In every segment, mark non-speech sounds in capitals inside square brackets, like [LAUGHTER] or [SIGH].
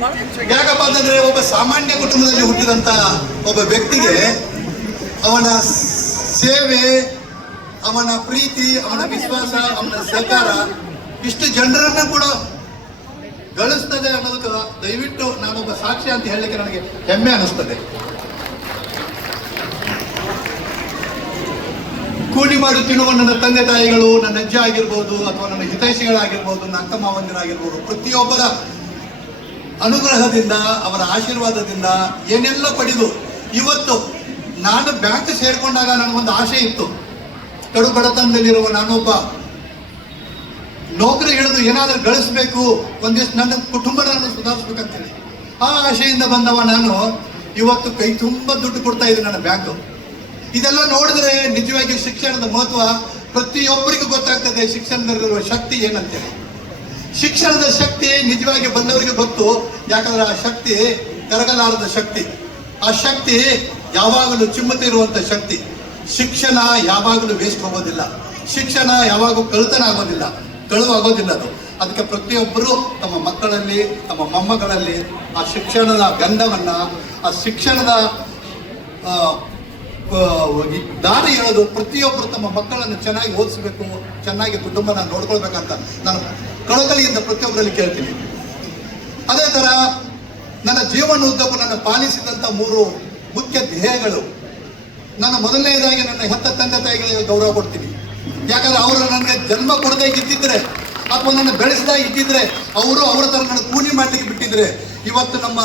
ಯಾಕಪ್ಪ ಅಂತಂದ್ರೆ ಒಬ್ಬ ಸಾಮಾನ್ಯ ಕುಟುಂಬದಲ್ಲಿ ಹುಟ್ಟಿದಂತ ಒಬ್ಬ ವ್ಯಕ್ತಿಗೆ ಅವನ ಸೇವೆ, ಅವನ ಪ್ರೀತಿ, ಅವನ ವಿಶ್ವಾಸ, ಅವನ ಸಹಕಾರ ಇಷ್ಟು ಜನರನ್ನ ಕೂಡ ಗಳಿಸ್ತದೆ ಅನ್ನೋದಕ್ಕೆ ದಯವಿಟ್ಟು ನಾನೊಬ್ಬ ಸಾಕ್ಷಿ ಅಂತ ಹೇಳಲಿಕ್ಕೆ ನನಗೆ ಹೆಮ್ಮೆ ಅನಿಸ್ತದೆ ಕೂಲಿ ಮಾಡಿ ತಿನ್ನುವ ನನ್ನ ತಂದೆ ತಾಯಿಗಳು ನನ್ನ ಅಜ್ಜ ಆಗಿರ್ಬೋದು ಅಥವಾ ನನ್ನ ಹಿತೈಷಿಗಳಾಗಿರ್ಬೋದು ನನ್ನ ಅಕ್ಕ ಮಾವಂದಿರಾಗಿರ್ಬೋದು, ಪ್ರತಿಯೊಬ್ಬರ ಅನುಗ್ರಹದಿಂದ, ಅವರ ಆಶೀರ್ವಾದದಿಂದ ಏನೆಲ್ಲ ಪಡೆದು ಇವತ್ತು ನಾನು ಬ್ಯಾಂಕ್ ಸೇರಿಕೊಂಡಾಗ ನನಗೊಂದು ಆಸೆ ಇತ್ತು. ಕಡು ಬಡತನದಲ್ಲಿರುವ ನಾನೊಬ್ಬ ನೌಕರಿ ಹಿಡಿದು ಏನಾದರೂ ಗಳಿಸ್ಬೇಕು, ಒಂದಿಷ್ಟು ನನ್ನ ಕುಟುಂಬ ಸುಧಾರಿಸ್ಬೇಕಂತೇಳಿ. ಆ ಆಶೆಯಿಂದ ಬಂದವ ನಾನು ಇವತ್ತು ಕೈ ತುಂಬ ದುಡ್ಡು ಕೊಡ್ತಾ ಇದ್ದೀನಿ ನನ್ನ ಬ್ಯಾಂಕು. ಇದೆಲ್ಲ ನೋಡಿದ್ರೆ ನಿಜವಾಗಿ ಶಿಕ್ಷಣದ ಮಹತ್ವ ಪ್ರತಿಯೊಬ್ಬರಿಗೂ ಗೊತ್ತಾಗ್ತದೆ, ಶಿಕ್ಷಣದಲ್ಲಿರುವ ಶಕ್ತಿ ಏನಂತೇಳಿ. ಶಿಕ್ಷಣದ ಶಕ್ತಿ ನಿಜವಾಗಿ ಬಂದವರಿಗೆ ಗೊತ್ತು. ಯಾಕಂದ್ರೆ ಆ ಶಕ್ತಿ ಕರಗಲಾರದ ಶಕ್ತಿ. ಆ ಶಕ್ತಿ ಯಾವಾಗಲೂ ಚಿಮ್ಮತೆ ಇರುವಂತ ಶಕ್ತಿ. ಶಿಕ್ಷಣ ಯಾವಾಗಲೂ ವೇಸ್ಟ್ ಹೋಗೋದಿಲ್ಲ ಶಿಕ್ಷಣ ಯಾವಾಗೂ ಕಳತನ ಆಗೋದಿಲ್ಲ. ಕಳುವಾಗೋದಿಲ್ಲ ಅದು. ಅದಕ್ಕೆ ಪ್ರತಿಯೊಬ್ಬರು ತಮ್ಮ ಮಕ್ಕಳಲ್ಲಿ, ತಮ್ಮ ಮೊಮ್ಮಗಳಲ್ಲಿ ಆ ಶಿಕ್ಷಣದ ಗಂಧವನ್ನ, ಆ ಶಿಕ್ಷಣದ ದಾರಿ ಹೇಳೋದು ಪ್ರತಿಯೊಬ್ಬರು ತಮ್ಮ ಮಕ್ಕಳನ್ನು ಚೆನ್ನಾಗಿ ಓದಿಸ್ಬೇಕು, ಚೆನ್ನಾಗಿ ಕುಟುಂಬನ ನೋಡ್ಕೊಳ್ಬೇಕಂತ ನಾನು ಕಳಕಳಿಯಿಂದ ಪ್ರತಿಯೊಬ್ಬರಲ್ಲಿ ಕೇಳ್ತೀನಿ. ಅದೇ ತರ ನನ್ನ ಜೀವನ ಉದ್ದಕ್ಕೂ ನನ್ನ ಪಾಲಿಸಿದಂತ ಮೂರು ಮುಖ್ಯ ಧ್ಯೇಯಗಳು. ನನ್ನ ಮೊದಲನೇದಾಗಿ ನನ್ನ ಹೆತ್ತ ತಂದೆ ತಾಯಿಗಳಿಗೆ ಗೌರವ ಕೊಡ್ತೀನಿ. ಯಾಕಂದ್ರೆ ಅವರು ನನಗೆ ಜನ್ಮ ಕೊಡದೇ ಇದ್ದಿದ್ರೆ ಅಥವಾ ನನ್ನ ಬೆಳೆಸದ ಇದ್ದಿದ್ರೆ ಅವರು ಅವರ ತರ ನನ್ನ ಕೂಲಿ ಮಾಡ್ಲಿಕ್ಕೆ ಬಿಟ್ಟಿದ್ರೆ ಇವತ್ತು ನಮ್ಮ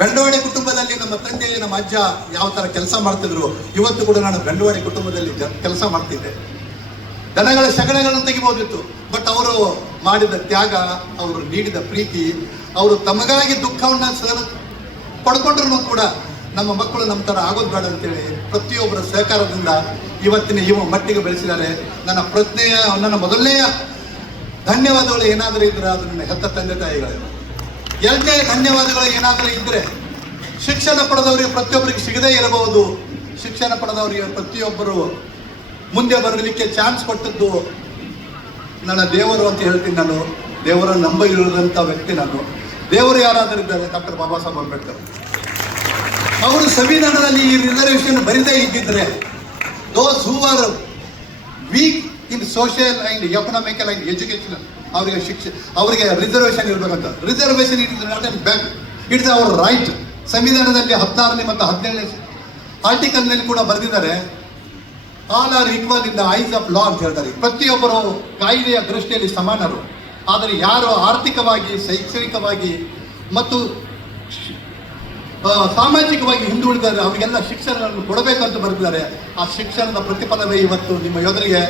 ಬೆಂಡವಾಡಿ ಕುಟುಂಬದಲ್ಲಿ ನಮ್ಮ ತಂದೆ ನಮ್ಮ ಅಜ್ಜ ಯಾವ ಥರ ಕೆಲಸ ಮಾಡ್ತಿದ್ರು, ಇವತ್ತು ಕೂಡ ನಾನು ಬಂಡವಾಳಿ ಕುಟುಂಬದಲ್ಲಿ ಕೆಲಸ ಮಾಡ್ತಿದ್ದೆ. ದನಗಳ ಸಗಣಗಳನ್ನು ತೆಗಿಬೋದಿತ್ತು ಬಟ್ ಅವರು ಮಾಡಿದ ತ್ಯಾಗ, ಅವರು ನೀಡಿದ ಪ್ರೀತಿ, ಅವರು ತಮಗಾಗಿ ದುಃಖವನ್ನು ಸಹ ಪಡ್ಕೊಂಡ್ರು ಕೂಡ ನಮ್ಮ ಮಕ್ಕಳು ನಮ್ಮ ಥರ ಆಗೋದು ಬೇಡ ಅಂತೇಳಿ ಪ್ರತಿಯೊಬ್ಬರ ಸಹಕಾರದಿಂದ ಇವತ್ತಿನ ಇವ ಮಟ್ಟಿಗೆ ಬೆಳೆಸಿದ್ದಾರೆ. ನನ್ನ ಪ್ರಜ್ಞೆಯ, ನನ್ನ ಮೊದಲನೆಯ ಧನ್ಯವಾದಗಳು ಏನಾದರೂ ಇದ್ರೆ ನನ್ನ ಹೆತ್ತ ತಂದೆ ತಾಯಿಗಳು. ಎರಡನೇ ಧನ್ಯವಾದಗಳು ಏನಾದರೂ ಇದ್ರೆ ಶಿಕ್ಷಣ ಪಡೆದವರಿಗೆ ಪ್ರತಿಯೊಬ್ಬರಿಗೆ ಸಿಗದೇ ಇರಬಹುದು. ಶಿಕ್ಷಣ ಪಡೆದವರಿಗೆ ಪ್ರತಿಯೊಬ್ಬರು ಮುಂದೆ ಬರಲಿಕ್ಕೆ ಚಾನ್ಸ್ ಕೊಟ್ಟದ್ದು ನನ್ನ ದೇವರು ಅಂತ ಹೇಳ್ತೀನಿ ನಾನು. ದೇವರ ನಂಬಲಿರುವಂಥ ವ್ಯಕ್ತಿ ನಾನು. ದೇವರು ಯಾರಾದರೂ ಇದ್ದಾರೆ, ಡಾಕ್ಟರ್ ಬಾಬಾ ಸಾಹೇಬ್ ಅಂಬೇಡ್ಕರ್. ಅವರು ಸಂವಿಧಾನದಲ್ಲಿ ಈ ರಿಸರ್ವೇಷನ್ ಬರಿದೇ ಇದ್ದಿದ್ರೆ those who are weak in social and economical and education ಅವರಿಗೆ ಶಿಕ್ಷೆ, ಅವರಿಗೆ ರಿಸರ್ವೇಷನ್ ಇರಬೇಕಂತ. Reservation it is not back it's our right ಸಂವಿಧಾನದಲ್ಲಿ ಹದಿನಾರನೇ ಮತ್ತು ಹದಿನೇಳನೇ ಆರ್ಟಿಕಲ್ನಲ್ಲಿ ಕೂಡ ಬರೆದಿದ್ದಾರೆ all are equal in the eyes of law ಅಂತ ಹೇಳ್ತಾರೆ. ಪ್ರತಿಯೊಬ್ಬರು ಕಾಯಿದೆಯ ದೃಷ್ಟಿಯಲ್ಲಿ ಸಮಾನರು. ಆದರೆ ಯಾರು ಆರ್ಥಿಕವಾಗಿ, ಶೈಕ್ಷಣಿಕವಾಗಿ ಮತ್ತು ಸಾಮಾಜಿಕವಾಗಿ ಹಿಂದುಳಿದಾರೆ ಅವರಿಗೆಲ್ಲ ಶಿಕ್ಷಣವನ್ನು ಕೊಡಬೇಕಂತ ಬರೆದಿದ್ದಾರೆ. ಆ ಶಿಕ್ಷಣದ ಪ್ರತಿಫಲವೇ ಇವತ್ತು ನಿಮ್ಮ ಎದುರಿಗೆ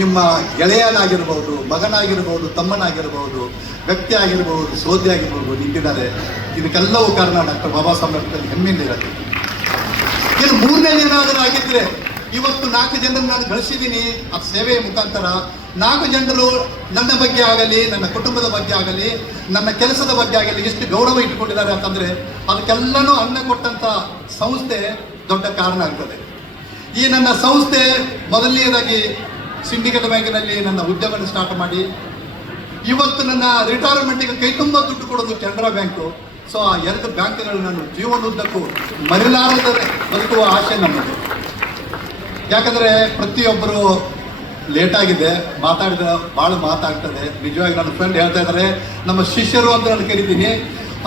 ನಿಮ್ಮ ಗೆಳೆಯನಾಗಿರ್ಬೋದು, ಮಗನಾಗಿರ್ಬೋದು, ತಮ್ಮನಾಗಿರ್ಬೋದು ವ್ಯಕ್ತಿ ಆಗಿರ್ಬೋದು ಸೋದ್ಯ ಆಗಿರ್ಬೋದು ನಿಂತಿದ್ದಾರೆ. ಇದಕ್ಕೆಲ್ಲವೂ ಕಾರಣ ಡಾಕ್ಟರ್ ಬಾಬಾ ಸಾಹೇಬ್ ಹೆಮ್ಮೆಯಿಂದ ಇರುತ್ತೆ ಇದು ಮೂರನೇ ಏನಾದರೂ ಆಗಿದ್ರೆ ಇವತ್ತು ನಾಲ್ಕು ಜನರನ್ನು ನಾನು ಗಳಿಸಿದ್ದೀನಿ. ಆ ಸೇವೆಯ ಮುಖಾಂತರ ನಾಲ್ಕು ಜನರು ನನ್ನ ಬಗ್ಗೆ ಆಗಲಿ, ನನ್ನ ಕುಟುಂಬದ ಬಗ್ಗೆ ಆಗಲಿ, ನನ್ನ ಕೆಲಸದ ಬಗ್ಗೆ ಆಗಲಿ ಎಷ್ಟು ಗೌರವ ಇಟ್ಕೊಂಡಿದ್ದಾರೆ ಅಂತಂದರೆ ಅದಕ್ಕೆಲ್ಲನೂ ಅನ್ನ ಕೊಟ್ಟಂಥ ಸಂಸ್ಥೆ ದೊಡ್ಡ ಕಾರಣ ಆಗ್ತದೆ. ಈ ನನ್ನ ಸಂಸ್ಥೆ ಮೊದಲನೆಯದಾಗಿ ಸಿಂಡಿಕೇಟ್ ಬ್ಯಾಂಕಿನಲ್ಲಿ ನನ್ನ ಉದ್ಯೋಗವನ್ನು ಸ್ಟಾರ್ಟ್ ಮಾಡಿ. ಇವತ್ತು ನನ್ನ ರಿಟೈರ್ಮೆಂಟಿಗೆ ಕೈ ತುಂಬ ದುಡ್ಡು ಕೊಡೋದು ಕೆನರಾ ಬ್ಯಾಂಕು ಸೊ ಆ ಎರಡು ಬ್ಯಾಂಕ್ಗಳು ನಾನು ಜೀವನದುದ್ದಕ್ಕೂ ಮರಿಲಾರದೇ ಬದುಕುವ ಆಸೆ ನನ್ನದು ಯಾಕಂದರೆ ಪ್ರತಿಯೊಬ್ಬರು ಲೇಟಾಗಿದೆ ಮಾತಾಡಿದ ಭಾಳ ಮಾತಾಡ್ತದೆ ನಿಜವಾಗಿ ನನ್ನ ಫ್ರೆಂಡ್ ಹೇಳ್ತಾ ಇದ್ದಾರೆ, ನಮ್ಮ ಶಿಷ್ಯರು ಅಂತ ನಾನು ಕರಿತೀನಿ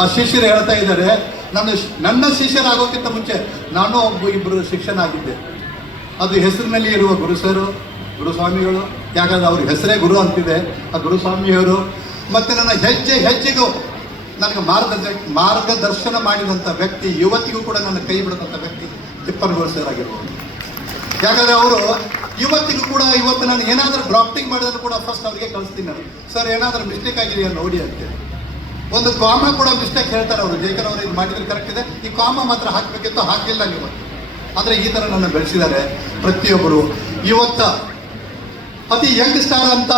ಆ ಶಿಷ್ಯರು ಹೇಳ್ತಾ ಇದ್ದಾರೆ, ನನ್ನ ನನ್ನ ಶಿಷ್ಯರಾಗೋಕ್ಕಿಂತ ಮುಂಚೆ ನಾನು ಒಬ್ಬ ಇಬ್ಬರು ಶಿಕ್ಷಣ ಆಗಿದ್ದೆ ಅದು ಹೆಸರಿನಲ್ಲಿ ಇರುವ ಗುರು ಸರು ಗುರುಸ್ವಾಮಿಗಳು, ಯಾಕಂದ್ರೆ ಅವ್ರ ಹೆಸರೇ ಗುರು ಅಂತಿದೆ. ಆ ಗುರುಸ್ವಾಮಿಯವರು ಮತ್ತೆ ನನ್ನ ಹೆಜ್ಜೆ ಹೆಜ್ಜೆಗೂ ನನಗೆ ಮಾರ್ಗದರ್ಶ ಮಾರ್ಗದರ್ಶನ ಮಾಡಿದಂಥ ವ್ಯಕ್ತಿ, ಯುವತಿಗೂ ಕೂಡ ನನ್ನ ಕೈ ಬಿಡತಕ್ಕಂಥ ವ್ಯಕ್ತಿ ತಿಪ್ಪನಗೌಡ ಸರ್ ಆಗಿರ್ಬೋದು. ಯಾಕಂದ್ರೆ ಅವರು ಯುವತಿಗೂ ಕೂಡ ಇವತ್ತು ನಾನು ಏನಾದರೂ ಡ್ರಾಫ್ಟಿಂಗ್ ಮಾಡಿದ್ರು ಕೂಡ ಫಸ್ಟ್ ಅವರಿಗೆ ಕಳಿಸ್ತೀನಿ ನಾನು. ಸರ್ ಏನಾದರೂ ಮಿಸ್ಟೇಕ್ ಆಗಿದೆಯಾ ನೋಡಿ ಅಂತೇಳಿ ಒಂದು ಕಾಮ ಕೂಡ ಮಿಸ್ಟೇಕ್ ಹೇಳ್ತಾರೆ ಅವರು. ಜೈಕರ್ ಅವರು ಇದು ಮಾಡಿದ್ರೆ ಕರೆಕ್ಟ್ ಇದೆ. ಈ ಕಾಮ ಮಾತ್ರ ಹಾಕಬೇಕಿತ್ತು, ಹಾಕಿಲ್ಲ ನೀವು. ಆದರೆ ಈ ಥರ ನನ್ನ ಬೆಳೆಸಿದ್ದಾರೆ ಪ್ರತಿಯೊಬ್ಬರು. ಇವತ್ತ ಅತಿ ಯಂಗ್ ಸ್ಟಾರ್ ಅಂತ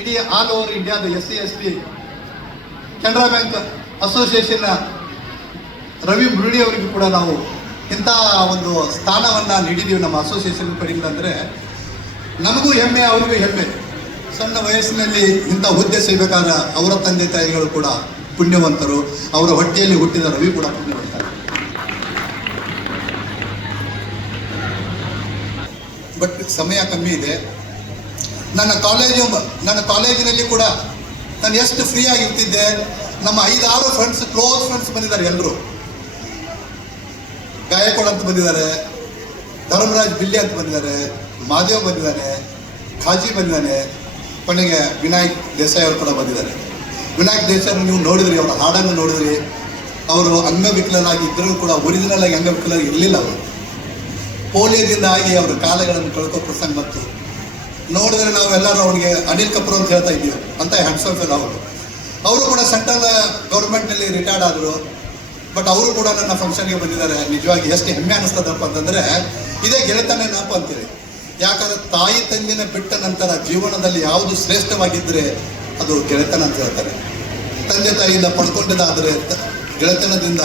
ಇಡೀ ಆಲ್ ಓವರ್ ಇಂಡಿಯಾದ S C, S T, Canara bank ಅಸೋಸಿಯೇಷನ್ನ Ravi Murali ಅವರಿಗೂ ಕೂಡ ನಾವು ಇಂಥ ಒಂದು ಸ್ಥಾನವನ್ನು ನೀಡಿದ್ದೀವಿ ನಮ್ಮ ಅಸೋಸಿಯೇಷನ್ ಕಡೆಯಿಂದ ಅಂದರೆ ನಮಗೂ ಹೆಮ್ಮೆ, ಅವ್ರಿಗೂ ಹೆಮ್ಮೆ. ಸಣ್ಣ ವಯಸ್ಸಿನಲ್ಲಿ ಇಂಥ ಹುದ್ದೆ ಸಿಗಬೇಕಾದ ಅವರ ತಂದೆ ತಾಯಿಗಳು ಕೂಡ ಪುಣ್ಯವಂತರು. ಅವರ ಹೊಟ್ಟೆಯಲ್ಲಿ ಹುಟ್ಟಿದ ರವಿ ಕೂಡ ಪುಣ್ಯವಂತ. ಬಟ್ ಸಮಯ ಕಮ್ಮಿ ಇದೆ. ನನ್ನ ಕಾಲೇಜು ನನ್ನ ಕಾಲೇಜಿನಲ್ಲಿ ಕೂಡ ನಾನು ಎಷ್ಟು ಫ್ರೀ ಆಗಿರ್ತಿದ್ದೆ, ನಮ್ಮ ಐದಾರು ಫ್ರೆಂಡ್ಸ್ ಕ್ಲೋಸ್ ಫ್ರೆಂಡ್ಸ್ ಬಂದಿದ್ದಾರೆ ಎಲ್ಲರೂ ಗಾಯಕೋಡ್ ಅಂತ ಬಂದಿದ್ದಾರೆ, ಧರ್ಮರಾಜ್ ಬಿಲ್ಲೆ ಅಂತ ಬಂದಿದ್ದಾರೆ, ಮಾದೇವ್ ಬಂದಿದ್ದಾನೆ ಖಾಜಿ ಬಂದಿದ್ದಾನೆ, ಕೊನೆಗೆ ವಿನಾಯಕ್ ದೇಸಾಯಿ ಅವರು ಕೂಡ ಬಂದಿದ್ದಾರೆ. ವಿನಾಯಕ್ ದೇಸಾಯಿ ನೀವು ನೋಡಿದ್ರಿ, ಅವರ ಹಾಡನ್ನು ನೋಡಿದ್ರಿ. ಅವರು ಅಂಗವಿಕಲರಾಗಿ ಇದ್ದರೂ ಕೂಡ ಒರಿಜಿನಲ್ ಆಗಿ ಅಂಗವಿಕಲರಾಗಿ ಇರಲಿಲ್ಲ ಅವರು. ಪೋಲಿಯೋದಿಂದ ಆಗಿ ಅವರ ಕಾಲಗಳನ್ನು ಕಳ್ಕೋ ಪ್ರಸಂಗ ಬಂತು. ನೋಡಿದ್ರೆ ನಾವೆಲ್ಲರೂ ಅವನಿಗೆ ಅನಿಲ್ ಕಪೂರ್ ಅಂತ ಹೇಳ್ತಾ ಇದ್ದೀವಿ. ಅಂತ ಹ್ಯಾಂಡ್ಸಮ್ ಫೆಲ್ ಅವರು. ಅವರು ಕೂಡ ಸೆಂಟ್ರಲ್ ಗೌರ್ಮೆಂಟ್ನಲ್ಲಿ ರಿಟೈರ್ಡ್ ಆದರು. ಬಟ್ ಅವರು ಕೂಡ ನನ್ನ ಫಂಕ್ಷನ್ಗೆ ಬಂದಿದ್ದಾರೆ. ನಿಜವಾಗಿ ಎಷ್ಟು ಹೆಮ್ಮೆ ಅನಿಸ್ತದಪ್ಪ ಅಂತಂದರೆ, ಇದೇ ಗೆಳೆತನ ನಾಪ ಅಂತೀರಿ? ಯಾಕಂದ್ರೆ ತಾಯಿ ತಂದಿನ ಬಿಟ್ಟ ನಂತರ ಜೀವನದಲ್ಲಿ ಯಾವುದು ಶ್ರೇಷ್ಠವಾಗಿದ್ದರೆ ಅದು ಗೆಳೆತನ ಅಂತ ಹೇಳ್ತಾರೆ. ತಂದೆ ತಾಯಿಯಿಂದ ಪಡ್ಕೊಂಡಿದ್ದಾದರೆ ಗೆಳೆತನದಿಂದ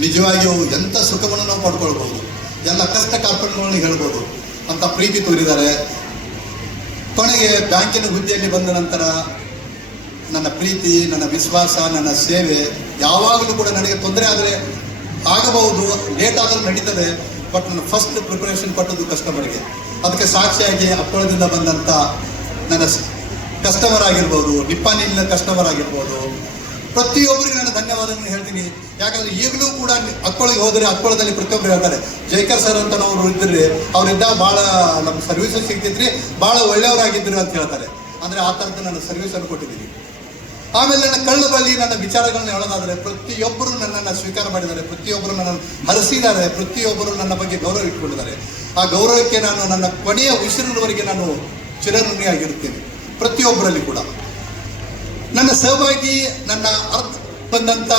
ನಿಜವಾಗಿಯೂ ಎಂಥ ಸುಖವನ್ನು ನಾವು ಪಡ್ಕೊಳ್ಬೋದು. ಎಲ್ಲ ಕಷ್ಟ ಕಾರ್ಪಣ್ಯಗಳನ್ನು ಹೇಳ್ಬೋದು. ಅಂತ ಪ್ರೀತಿ ತೋರಿದ್ದಾರೆ. ಕೊನೆಗೆ ಬ್ಯಾಂಕಿನ ಹುದ್ದೆಯಲ್ಲಿ ಬಂದ ನಂತರ ನನ್ನ ಪ್ರೀತಿ, ನನ್ನ ವಿಶ್ವಾಸ, ನನ್ನ ಸೇವೆ ಯಾವಾಗಲೂ ಕೂಡ ನನಗೆ ತೊಂದರೆ ಆದರೆ ಆಗಬಹುದು ಲೇಟ್ ಆದರೂ ನಡೀತದೆ ಬಟ್ ನಾನು ಫಸ್ಟ್ ಪ್ರಿಪರೇಷನ್ ಕೊಟ್ಟದ್ದು ಕಸ್ಟಮರ್ಗೆ ಅದಕ್ಕೆ ಸಾಕ್ಷಿಯಾಗಿ ಅಪ್ಪಳದಿಂದ ಬಂದಂಥ ನನ್ನ ಕಸ್ಟಮರ್ ಆಗಿರ್ಬೋದು ನಿಪ್ಪಾನಿನ ಕಸ್ಟಮರ್ ಆಗಿರ್ಬೋದು ಪ್ರತಿಯೊಬ್ಬರಿಗೆ ನಾನು ಧನ್ಯವಾದಗಳನ್ನು ಹೇಳ್ತೀನಿ. ಯಾಕಂದ್ರೆ ಈಗಲೂ ಕೂಡ ಅಕ್ಕೊಳಗೆ ಹೋದರೆ ಅಕ್ಕೊಳದಲ್ಲಿ ಪ್ರತಿಯೊಬ್ಬರು ಹೇಳ್ತಾರೆ ಜೈಕರ್ ಸರ್ ಅಂತ ನಾವು ಇದ್ರಿ ಅವರಿಂದ ಭಾಳ ನಮ್ಮ ಸರ್ವಿಸಸ್ ಸಿಗ್ತಿದ್ರಿ ಭಾಳ ಒಳ್ಳೆಯವರಾಗಿದ್ದರು ಅಂತ ಹೇಳ್ತಾರೆ. ಅಂದರೆ ಆ ಥರದ್ದು ನಾನು ಸರ್ವಿಸನ್ನು ಕೊಟ್ಟಿದ್ದೀನಿ. ಆಮೇಲೆ ನನ್ನ ಕಳ್ಳ ನನ್ನ ವಿಚಾರಗಳನ್ನ ಹೇಳೋದಾದರೆ, ಪ್ರತಿಯೊಬ್ಬರು ನನ್ನನ್ನು ಸ್ವೀಕಾರ ಮಾಡಿದ್ದಾರೆ, ಪ್ರತಿಯೊಬ್ಬರು ನನ್ನನ್ನು ಹರಿಸಿದ್ದಾರೆ, ಪ್ರತಿಯೊಬ್ಬರು ನನ್ನ ಬಗ್ಗೆ ಗೌರವ ಇಟ್ಕೊಂಡಿದ್ದಾರೆ. ಆ ಗೌರವಕ್ಕೆ ನಾನು ನನ್ನ ಕೊನೆಯ ಉಸಿರಿನವರೆಗೆ ನಾನು ಚಿರಋಣಿಯಾಗಿರುತ್ತೇನೆ, ಪ್ರತಿಯೊಬ್ಬರಲ್ಲಿ ಕೂಡ. ನನ್ನ ಸಹಭಾಗಿ ನನ್ನ ಅರ್ಥ ಬಂದಂಥ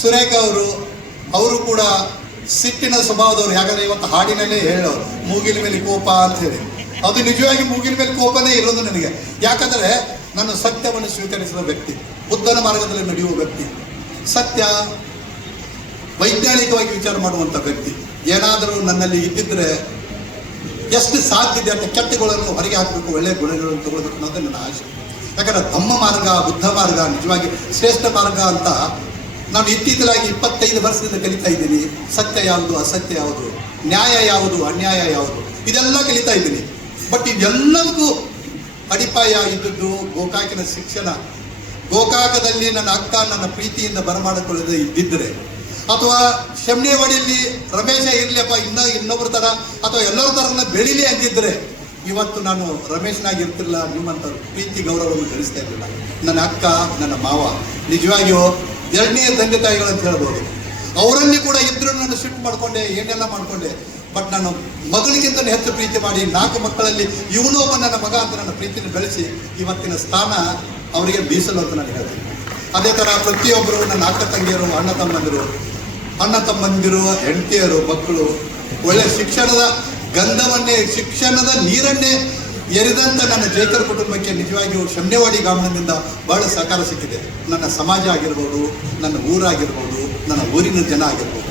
ಸುರೇಖ ಅವರು ಅವರು ಕೂಡ ಸಿಟ್ಟಿನ ಸ್ವಭಾವದವರು. ಯಾಕಂದ್ರೆ ಇವತ್ತು ಹಾಡಿನಲ್ಲೇ ಹೇಳೋರು, ಮೂಗಿನ ಮೇಲೆ ಕೋಪ ಅಂತ ಹೇಳಿ. ಅದು ನಿಜವಾಗಿ ಮೂಗಿನ ಮೇಲೆ ಕೋಪನೇ ಇರೋದು ನನಗೆ. ಯಾಕಂದ್ರೆ ನಾನು ಸತ್ಯವನ್ನು ಸ್ವೀಕರಿಸಿದ ವ್ಯಕ್ತಿ ಬುದ್ಧನ ಮಾರ್ಗದಲ್ಲಿ ನಡೆಯುವ ವ್ಯಕ್ತಿ, ಸತ್ಯ ವೈಜ್ಞಾನಿಕವಾಗಿ ವಿಚಾರ ಮಾಡುವಂಥ ವ್ಯಕ್ತಿ. ಏನಾದರೂ ನನ್ನಲ್ಲಿ ಇದ್ದಿದ್ರೆ ಎಷ್ಟು ಸಾಧ್ಯ ಇದೆ ಅಂತ ಕೆಟ್ಟಗಳನ್ನು ಹೊರಗೆ ಹಾಕಬೇಕು ಒಳ್ಳೆಯ ಗುಣಗಳನ್ನು ತಗೊಳ್ಬೇಕು ಅನ್ನೋದು ನನ್ನ ಆಶೆ ಯಾಕಂದ್ರೆ ಧಮ್ಮ ಮಾರ್ಗ, ಬುದ್ಧ ಮಾರ್ಗ, ನಿಜವಾಗಿ ಶ್ರೇಷ್ಠ ಮಾರ್ಗ ಅಂತ ನಾನು ಇತ್ತೀಚಲಾಗಿ ಇಪ್ಪತ್ತೈದು ವರ್ಷದಿಂದ ಕಲಿತಾ ಇದ್ದೀನಿ. ಸತ್ಯ ಯಾವುದು, ಅಸತ್ಯ ಯಾವುದು, ನ್ಯಾಯ ಯಾವುದು, ಅನ್ಯಾಯ ಯಾವುದು, ಇದೆಲ್ಲ ಕಲಿತಾ ಇದ್ದೀನಿ. ಬಟ್ ಇದೆಲ್ಲದಕ್ಕೂ ಅಡಿಪಾಯ ಇದ್ದದ್ದು ಗೋಕಾಕಿನ ಶಿಕ್ಷಣ. ಗೋಕಾಕದಲ್ಲಿ ನನ್ನ ಅಕ್ಕ ನನ್ನ ಪ್ರೀತಿಯಿಂದ ಬರಮಾಡಿಕೊಳ್ಳದೆ ಇದ್ದಿದ್ದರೆ, ಅಥವಾ ಶಮ್ನೇವಾಡಿಯಲ್ಲಿ ರಮೇಶ ಇರ್ಲಿಯಪ್ಪ ಇನ್ನ ಇನ್ನೊಬ್ಬರ ಥರ, ಅಥವಾ ಎಲ್ಲರ ಥರನ ಬೆಳಿಲಿ ಅಂದಿದ್ರೆ ಇವತ್ತು ನಾನು ರಮೇಶ್ನಾಗಿ ಇರ್ತಿರಲಿಲ್ಲ ನಿಮ್ಮಂಥ ಪ್ರೀತಿ ಗೌರವವನ್ನು ಗಳಿಸ್ತಾ ಇರಲಿಲ್ಲ. ನನ್ನ ಅಕ್ಕ, ನನ್ನ ಮಾವ, ನಿಜವಾಗಿಯೂ ಎರಡನೇ ತಂದೆ ತಾಯಿಗಳು ಅಂತ ಹೇಳ್ಬೋದು. ಅವರಲ್ಲಿ ಕೂಡ ಇದ್ರು ನಾನು ಶಿಫ್ಟ್ ಮಾಡಿಕೊಂಡೆ, ಏನೆಲ್ಲ ಮಾಡಿಕೊಂಡೆ. ಬಟ್ ನಾನು ಮಗಳಿಗಿಂತ ಹೆಚ್ಚು ಪ್ರೀತಿ ಮಾಡಿ ನಾಲ್ಕು ಮಕ್ಕಳಲ್ಲಿ ಇವನು ಒಬ್ಬ ನನ್ನ ಮಗ ಅಂತ ನನ್ನ ಪ್ರೀತಿನ ಬೆಳೆಸಿ ಇವತ್ತಿನ ಸ್ಥಾನ ಅವರಿಗೆ ಮೀಸಲು ಅಂತ ನಾನು ಹೇಳ್ತೀನಿ. ಅದೇ ಥರ ಪ್ರತಿಯೊಬ್ಬರು ನನ್ನ ಅಕ್ಕ ತಂಗಿಯರು, ಅಣ್ಣ ತಮ್ಮಂದಿರು ಅಣ್ಣ ತಮ್ಮಂದಿರು, ಹೆಂಡತಿಯರು, ಮಕ್ಕಳು, ಒಳ್ಳೆ ಶಿಕ್ಷಣದ ಗಂಧವನ್ನೇ, ಶಿಕ್ಷಣದ ನೀರನ್ನೇ ಎರಿದಂಥ ನನ್ನ ಜೈಕರ್ ಕುಟುಂಬಕ್ಕೆ ನಿಜವಾಗಿಯೂ ಶಮ್ನೆವಾಡಿ ಗ್ರಾಮದಿಂದ ಬಹಳ ಸಹಕಾರ ಸಿಕ್ಕಿದೆ. ನನ್ನ ಸಮಾಜ ಆಗಿರ್ಬೋದು, ನನ್ನ ಊರಾಗಿರ್ಬೋದು, ನನ್ನ ಊರಿನ ಜನ ಆಗಿರ್ಬೋದು.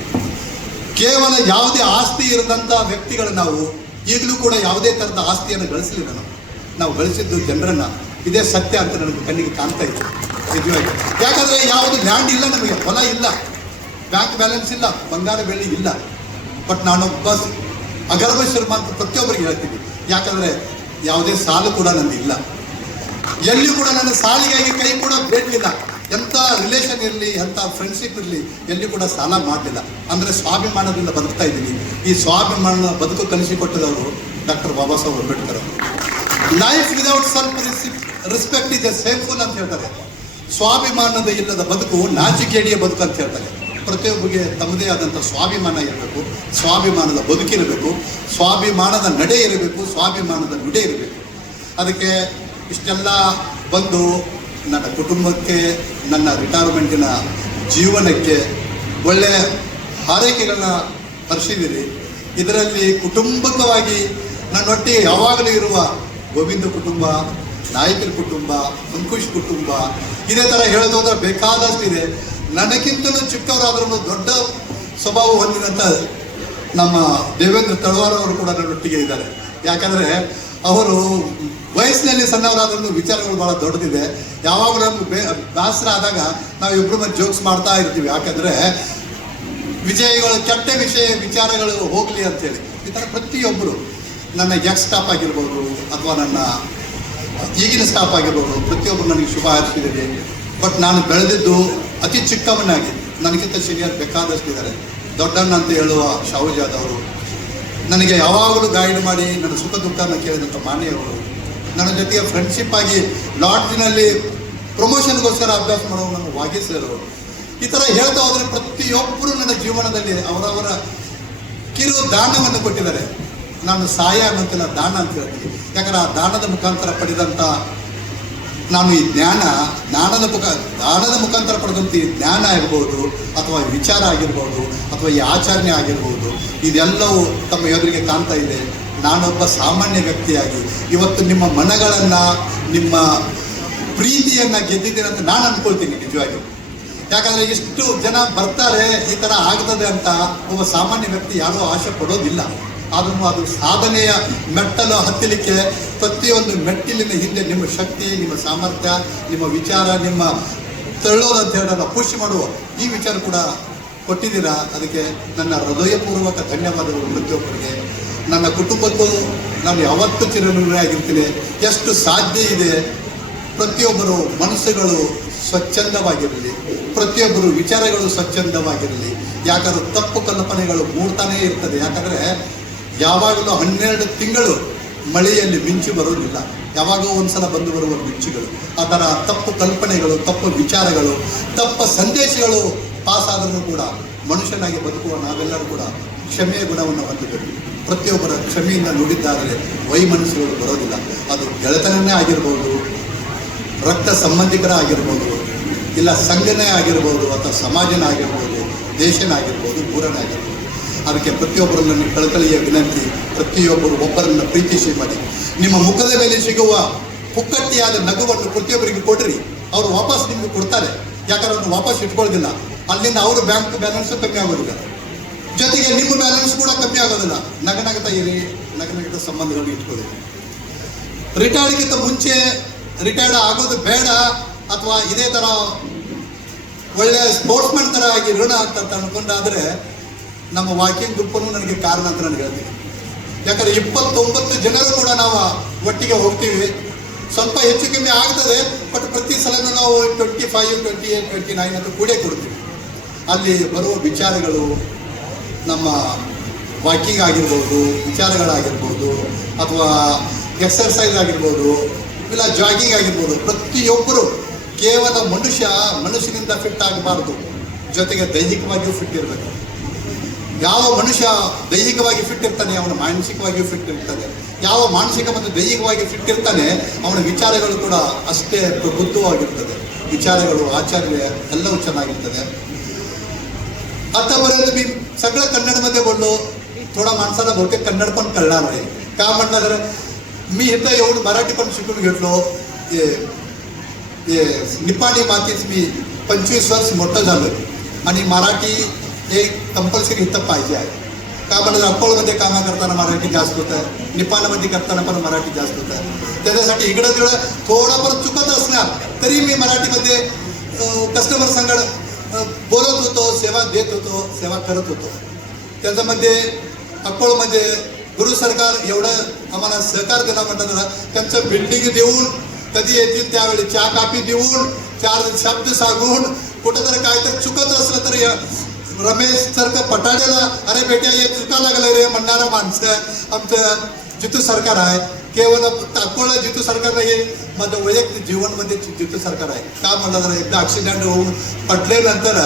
ಕೇವಲ ಯಾವುದೇ ಆಸ್ತಿ ಇರದಂಥ ವ್ಯಕ್ತಿಗಳು ನಾವು, ಈಗಲೂ ಕೂಡ ಯಾವುದೇ ಥರದ ಆಸ್ತಿಯನ್ನು ಗಳಿಸಲಿಲ್ಲ ನಾವು. ನಾವು ಗಳಿಸಿದ್ದು ಜನರನ್ನು. ಇದೇ ಸತ್ಯ ಅಂತ ನನಗೆ ಕಣ್ಣಿಗೆ ಕಾಣ್ತಾ ಇತ್ತು ನಿಜವಾಗಿ. ಯಾಕಂದರೆ ಯಾವುದು ಲ್ಯಾಂಡ್ ಇಲ್ಲ ನಮಗೆ, ಹೊಲ ಇಲ್ಲ. ಬ್ಯಾಂಕ್ ಬ್ಯಾಲೆನ್ಸ್ ಇಲ್ಲ, ಬಂಗಾರ ಬೆಳ್ಳಿ ಇಲ್ಲ. ಬಟ್ ನಾನೊಬ್ಬ ಸ- ಮಾತ್ರ ಪ್ರತಿಯೊಬ್ಬರಿಗೆ ಹೇಳ್ತೀನಿ. ಯಾಕಂದ್ರೆ ಯಾವುದೇ ಸಾಲು ಕೂಡ ನಂದು ಇಲ್ಲ. ಎಲ್ಲಿಯೂ ಕೂಡ ನನ್ನ ಸಾಲಿಗಾಗಿ ಕೈ ಕೂಡ ಬೇಡಲಿಲ್ಲ ಎಂಥ ರಿಲೇಷನ್ ಇರಲಿ, ಎಂಥ ಫ್ರೆಂಡ್ಶಿಪ್ ಇರಲಿ, ಎಲ್ಲಿ ಕೂಡ ಸಾಲ ಮಾಡಲಿಲ್ಲ. ಅಂದರೆ ಸ್ವಾಭಿಮಾನದಿಂದ ಬದುಕ್ತಾ ಇದ್ದೀನಿ. ಈ ಸ್ವಾಭಿಮಾನ ಬದುಕು ಕಲಿಸಿಕೊಟ್ಟದವರು ಡಾಕ್ಟರ್ ಬಾಬಾ ಸಾಹೇಬ್ ಅಂಬೇಡ್ಕರ್ ಅವರು. ಲೈಫ್ ವಿದೌಟ್ ಸೆಲ್ಫ್ ರೆಸ್ಪೆಕ್ಟ್ ಇದೆ ಸೇಫುಲ್ ಅಂತ ಹೇಳ್ತಾರೆ. ಸ್ವಾಭಿಮಾನದ ಇಲ್ಲದ ಬದುಕು ನಾಚಿಕೇಡಿಯ ಬದುಕು ಅಂತ ಹೇಳ್ತಾರೆ. ಪ್ರತಿಯೊಬ್ಬರಿಗೆ ತಮ್ಮದೇ ಆದಂಥ ಸ್ವಾಭಿಮಾನ ಇರಬೇಕು, ಸ್ವಾಭಿಮಾನದ ಬದುಕಿರಬೇಕು ಸ್ವಾಭಿಮಾನದ ನಡೆ ಇರಬೇಕು, ಸ್ವಾಭಿಮಾನದ ನುಡೆ ಇರಬೇಕು. ಅದಕ್ಕೆ ಇಷ್ಟೆಲ್ಲ ಬಂದು ನನ್ನ ಕುಟುಂಬಕ್ಕೆ, ನನ್ನ ರಿಟೈರ್ಮೆಂಟಿನ ಜೀವನಕ್ಕೆ ಒಳ್ಳೆಯ ಹಾರೈಕೆಗಳನ್ನ ಹರಿಸಿದ್ದೀರಿ ಇದರಲ್ಲಿ ಕುಟುಂಬಕವಾಗಿ ನನ್ನೊಟ್ಟಿಗೆ ಯಾವಾಗಲೂ ಇರುವ ಗೋವಿಂದ ಕುಟುಂಬ ನಾಯಕರ ಕುಟುಂಬ, ಅಂಕುಶ್ ಕುಟುಂಬ, ಇದೇ ಥರ ಹೇಳೋದಾದ್ರೆ ಬೇಕಾದಷ್ಟು ಇದೆ ನನಗಿಂತಲೂ ಚಿಕ್ಕವರಾದ್ರೂ ದೊಡ್ಡ ಸ್ವಭಾವ ಹೊಂದಿದಂಥ ನಮ್ಮ ದೇವೇಂದ್ರ ತಳವಾರ ಅವರು ಕೂಡ ನನ್ನೊಟ್ಟಿಗೆ ಇದ್ದಾರೆ. ಯಾಕಂದರೆ ಅವರು ವಯಸ್ಸಿನಲ್ಲಿ ಸಣ್ಣವರಾದ್ರೂ ವಿಚಾರಗಳು ಬಹಳ ದೊಡ್ಡದಿದೆ. ಯಾವಾಗ ನಮ್ಗೆ ಬೇ ಬೇಸರ ಆದಾಗ ನಾವು ಇಬ್ಬರು ಮೇಲೆ ಜೋಕ್ಸ್ ಮಾಡ್ತಾ ಇರ್ತೀವಿ. ಯಾಕಂದ್ರೆ ವಿಜಯಗಳು, ಕೆಟ್ಟ ವಿಷಯ ವಿಚಾರಗಳು ಹೋಗಲಿ ಅಂತೇಳಿ. ಈ ಥರ ಪ್ರತಿಯೊಬ್ಬರು ನನ್ನ ಎಕ್ಸ್ ಸ್ಟಾಪ್ ಆಗಿರ್ಬೋದು ಅಥವಾ ನನ್ನ ಈಗಿನ ಸ್ಟಾಪ್ ಆಗಿರ್ಬೋದು, ಪ್ರತಿಯೊಬ್ಬರು ನನಗೆ ಶುಭ ಹಾರೈಸಿದ್ದೀರಿ ಬಟ್ ನಾನು ಬೆಳೆದಿದ್ದು ಅತಿ ಚಿಕ್ಕವನಾಗಿ. ನನಗಿಂತ ಸೀನಿಯರ್ ಬೇಕಾದಷ್ಟಿದ್ದಾರೆ ದೊಡ್ಡಣ್ಣ ಅಂತ ಹೇಳುವ ಶಾಹುಜಾದ್ ಅವರು ನನಗೆ ಯಾವಾಗಲೂ ಗೈಡ್ ಮಾಡಿ ನನ್ನ ಸುಖ ದುಃಖನ ಕೇಳಿದಂಥ ಮಾನ್ಯವರು. ನನ್ನ ಜೊತೆಗೆ ಫ್ರೆಂಡ್ಶಿಪ್ ಆಗಿ ಲಾಡ್ಜ್ನಲ್ಲಿ ಪ್ರಮೋಷನ್ಗೋಸ್ಕರ ಅಭ್ಯಾಸ ಮಾಡೋ ನನ್ನ ವಾಗೀಸರು ಈ ಥರ ಹೇಳ್ತಾ ಹೋದರೆ ಪ್ರತಿಯೊಬ್ಬರು ನನ್ನ ಜೀವನದಲ್ಲಿ ಅವರವರ ಕಿರು ದಾನವನ್ನು ಕೊಟ್ಟಿದ್ದಾರೆ. ನಾನು ಸಹಾಯ ಅನ್ನೋಂತಿಲ್ಲ ದಾನ ಅಂತ ಹೇಳ್ತೀನಿ. ಯಾಕಂದ್ರೆ ಆ ದಾನದ ಮುಖಾಂತರ ಪಡೆದಂಥ ನಾನು ಈ ಜ್ಞಾನ ಜ್ಞಾನದ ಮುಖ ನಾಡದ ಮುಖಾಂತರ ಪಡೆದಂಥ ಈ ಜ್ಞಾನ ಆಗಿರ್ಬೋದು ಅಥವಾ ವಿಚಾರ ಆಗಿರ್ಬೋದು, ಅಥವಾ ಈ ಆಚರಣೆ ಆಗಿರ್ಬೋದು, ಇದೆಲ್ಲವೂ ತಮ್ಮ ಎದುರಿಗೆ ಕಾಣ್ತಾ ಇದೆ. ನಾನೊಬ್ಬ ಸಾಮಾನ್ಯ ವ್ಯಕ್ತಿಯಾಗಿ. ಇವತ್ತು ನಿಮ್ಮ ಮನಗಳನ್ನು, ನಿಮ್ಮ ಪ್ರೀತಿಯನ್ನು ಗೆದ್ದಿದ್ದೀನಿ ಅಂತ ನಾನು ಅಂದ್ಕೊಳ್ತೀನಿ ನಿಜವಾಗಿ. ಯಾಕಂದರೆ ಇಷ್ಟು ಜನ ಬರ್ತಾರೆ, ಈ ಥರ ಆಗ್ತದೆ ಅಂತ ಒಬ್ಬ ಸಾಮಾನ್ಯ ವ್ಯಕ್ತಿ ಯಾರೂ ಆಸೆ ಪಡೋದಿಲ್ಲ. ಆದ್ರೂ ಅದು ಸಾಧನೆಯ ಮೆಟ್ಟಲು ಹತ್ತಲಿಕ್ಕೆ ಪ್ರತಿಯೊಂದು ಮೆಟ್ಟಿಲಿನ ಹಿಂದೆ ನಿಮ್ಮ ಶಕ್ತಿ, ನಿಮ್ಮ ಸಾಮರ್ಥ್ಯ, ನಿಮ್ಮ ವಿಚಾರ, ನಿಮ್ಮ ಅಂತ ಹೇಳಲ್ಲ ಪುಷ್ ಮಾಡುವ ಈ ವಿಚಾರ ಕೂಡ ಕೊಟ್ಟಿದ್ದೀರಾ? ಅದಕ್ಕೆ ನನ್ನ ಹೃದಯಪೂರ್ವಕ ಧನ್ಯವಾದಗಳು ಪ್ರತಿಯೊಬ್ಬರಿಗೆ. ನನ್ನ ಕುಟುಂಬಕ್ಕೂ ನಾನು ಯಾವತ್ತೂ ಆಗಿರ್ತೀನಿ. ಎಷ್ಟು ಸಾಧ್ಯ ಇದೆ? ಪ್ರತಿಯೊಬ್ಬರು ಮನಸ್ಸುಗಳು ಸ್ವಚ್ಛಂದವಾಗಿರಲಿ. ಪ್ರತಿಯೊಬ್ಬರು ವಿಚಾರಗಳು ಸ್ವಚ್ಛಂದವಾಗಿರಲಿ. ಯಾಕಂದ್ರೆ ತಪ್ಪು ಕಲ್ಪನೆಗಳು ಮೂಡ್ತಾನೇ ಇರ್ತದೆ. ಯಾಕಂದ್ರೆ ಯಾವಾಗಲೂ ಹನ್ನೆರಡು ತಿಂಗಳು ಮಳೆಯಲ್ಲಿ ಮಿಂಚು ಬರೋದಿಲ್ಲ ಯಾವಾಗೋ ಒಂದ್ಸಲ ಬಂದು ಬರುವ ಮಿಂಚುಗಳು. ಥರ ತಪ್ಪು ಕಲ್ಪನೆಗಳು, ತಪ್ಪು ವಿಚಾರಗಳು, ತಪ್ಪು ಸಂದೇಶಗಳು ಪಾಸ್ ಆದರೂ ಕೂಡ ಮನುಷ್ಯನಾಗಿ ಬದುಕುವ ನಾವೆಲ್ಲರೂ ಕೂಡ ಕ್ಷಮೆಯ ಗುಣವನ್ನು ಹೊಂದಿದ್ದೇವೆ. ಪ್ರತಿಯೊಬ್ಬರ ಕ್ಷಮೆಯಿಂದ ನೋಡಿದ್ದಾದರೆ ವೈಮನಸ್ಸುಗಳು ಬರೋದಿಲ್ಲ. ಅದು ಗೆಳೆತನನೇ ಆಗಿರ್ಬೋದು, ರಕ್ತ ಸಂಬಂಧಿಕರ ಆಗಿರ್ಬೋದು, ಇಲ್ಲ ಸಂಘನೇ ಆಗಿರ್ಬೋದು ಅಥವಾ ಸಮಾಜನ ಆಗಿರ್ಬೋದು, ದೇಶನ ಆಗಿರ್ಬೋದು, ಊರನ ಆಗಿರ್ಬೋದು. ಅದಕ್ಕೆ ಪ್ರತಿಯೊಬ್ಬರನ್ನು ಕಳಕಳಿಯ ವಿನಂತಿ, ಪ್ರತಿಯೊಬ್ಬರು ಒಬ್ಬರನ್ನು ಪ್ರೀತಿಸಿ ಮಾಡಿ. ನಿಮ್ಮ ಮುಖದ ಮೇಲೆ ಸಿಗುವ ಪುಕ್ಕಟ್ಟಿಯಾದ ನಗುವನ್ನು ಪ್ರತಿಯೊಬ್ಬರಿಗೆ ಕೊಡ್ರಿ. ಅವರು ವಾಪಸ್ ನಿಮಗೆ ಕೊಡ್ತಾರೆ. ಯಾಕಂದ್ರೆ ಅವ್ರನ್ನ ವಾಪಸ್ ಇಟ್ಕೊಳ್ಳೋದಿಲ್ಲ ಅಲ್ಲಿಂದ ಅವರ ಬ್ಯಾಂಕ್ ಬ್ಯಾಲೆನ್ಸ್ ಕಮ್ಮಿ ಆಗೋದಿಲ್ಲ. ಜೊತೆಗೆ ನಿಮ್ಮ ಬ್ಯಾಲೆನ್ಸ್ ಕೂಡ ಕಮ್ಮಿ ಆಗೋದಿಲ್ಲ. ನಗನಗತ ಇರಿ, ನಗನಗತ ಸಂಬಂಧಗಳನ್ನು ಇಟ್ಕೊಳ್ಳಿ. ರಿಟೈರ್ಡ್ಗಿಂತ ಮುಂಚೆ ರಿಟೈರ್ಡ್ ಆಗೋದು ಬೇಡ ಅಥವಾ ಇದೇ ಥರ ಒಳ್ಳೆ ಸ್ಪೋರ್ಟ್ಸ್ಮನ್ ಥರ ಆಗಿ ಋಣ ಅಂತ ಅನ್ಕೊಂಡಾದ್ರೆ ನಮ್ಮ ವಾಕಿಂಗ್ ಗ್ರೂಪನ್ನು ನನಗೆ ಕಾರಣ ಅಂತ ನಾನು ಹೇಳ್ತೀನಿ. ಯಾಕಂದ್ರೆ ಇಪ್ಪತ್ತೊಂಬತ್ತು ಜನರು ಕೂಡ ನಾವು ಒಟ್ಟಿಗೆ ಹೋಗ್ತೀವಿ. ಸ್ವಲ್ಪ ಹೆಚ್ಚು ಕಮ್ಮಿ ಆಗ್ತದೆ ಬಟ್ ಪ್ರತಿ ಸಲನೂ ನಾವು twenty five twenty eight twenty nine ಅಂತ ಕೂಡೇ ಕೊಡ್ತೀವಿ. ಅಲ್ಲಿ ಬರುವ ವಿಚಾರಗಳು ನಮ್ಮ ವಾಕಿಂಗ್ ಆಗಿರ್ಬೋದು, ವಿಚಾರಗಳಾಗಿರ್ಬೋದು, ಅಥವಾ ಎಕ್ಸರ್ಸೈಸ್ ಆಗಿರ್ಬೋದು, ಇಲ್ಲ ಜಾಗಿಂಗ್ ಆಗಿರ್ಬೋದು, ಪ್ರತಿಯೊಬ್ಬರು ಕೇವಲ ಮನುಷ್ಯ ಮನುಷ್ಯನಿಂದ ಫಿಟ್ ಆಗಬಾರ್ದು. ಜೊತೆಗೆ ದೈಹಿಕವಾಗಿಯೂ ಫಿಟ್ ಇರಬೇಕು. ಯಾವ ಮನುಷ್ಯ ದೈಹಿಕವಾಗಿ ಫಿಟ್ ಇರ್ತಾನೆ ಅವನು ಮಾನಸಿಕವಾಗಿಯೂ ಫಿಟ್ ಇರ್ತಾನೆ ಯಾವ ಮಾನಸಿಕ ಮತ್ತು ದೈಹಿಕವಾಗಿ ಫಿಟ್ ಇರ್ತಾನೆ ಅವನ ವಿಚಾರಗಳು ಕೂಡ ಅಷ್ಟೇ ಪ್ರಬುದ್ಧವಾಗಿರ್ತದೆ ವಿಚಾರಗಳು ಆಚಾರ್ಯ ಎಲ್ಲವೂ ಚೆನ್ನಾಗಿರ್ತದೆ आतापर्यंत मी सगळं कन्नडमध्ये बोललो थोडा माणसाला बहुतेक कन्नड पण कळणार नाही का म्हटलं तर मी इथं येऊन मराठी पण शिकून घेतलो हे हे निपाणी मातीच मी पंचवीस वर्ष मोठं झालो आणि मराठी हे कंपल्सरी इथं पाहिजे आहे. का म्हणलं अक्कोळमध्ये कामं करताना मराठी जास्त होतं? निपाणमध्ये करताना पण मराठी जास्त होतं? त्याच्यासाठी इकडं तिकडं थोडं पण चुकत असणार तरी मी मराठीमध्ये कस्टमर संगड बोलत होतो सेवा देत होतो सेवा करत होतो. त्याच्यामध्ये अकोळमध्ये गुरु सरकार एवढं आम्हाला सहकार दिला म्हटलं तर त्यांचं बिल्डिंग देऊन कधी येतील त्यावेळी चहा कापी देऊन चार शब्द सांगून कुठं तर काय तर चुकत असलं तर रमेश सारखं पटाड्याला अरे बेट्या हे चुका लागलं रे म्हणणारा माणसं आमचं जितू सरकार आहे केवळ ताकोळा जितू सरकार नाही माझं वैयक्तिक जीवनमध्ये जितू सरकार आहे. का म्हणलं जरा एकदा ॲक्सिडेंट होऊन पडल्यानंतर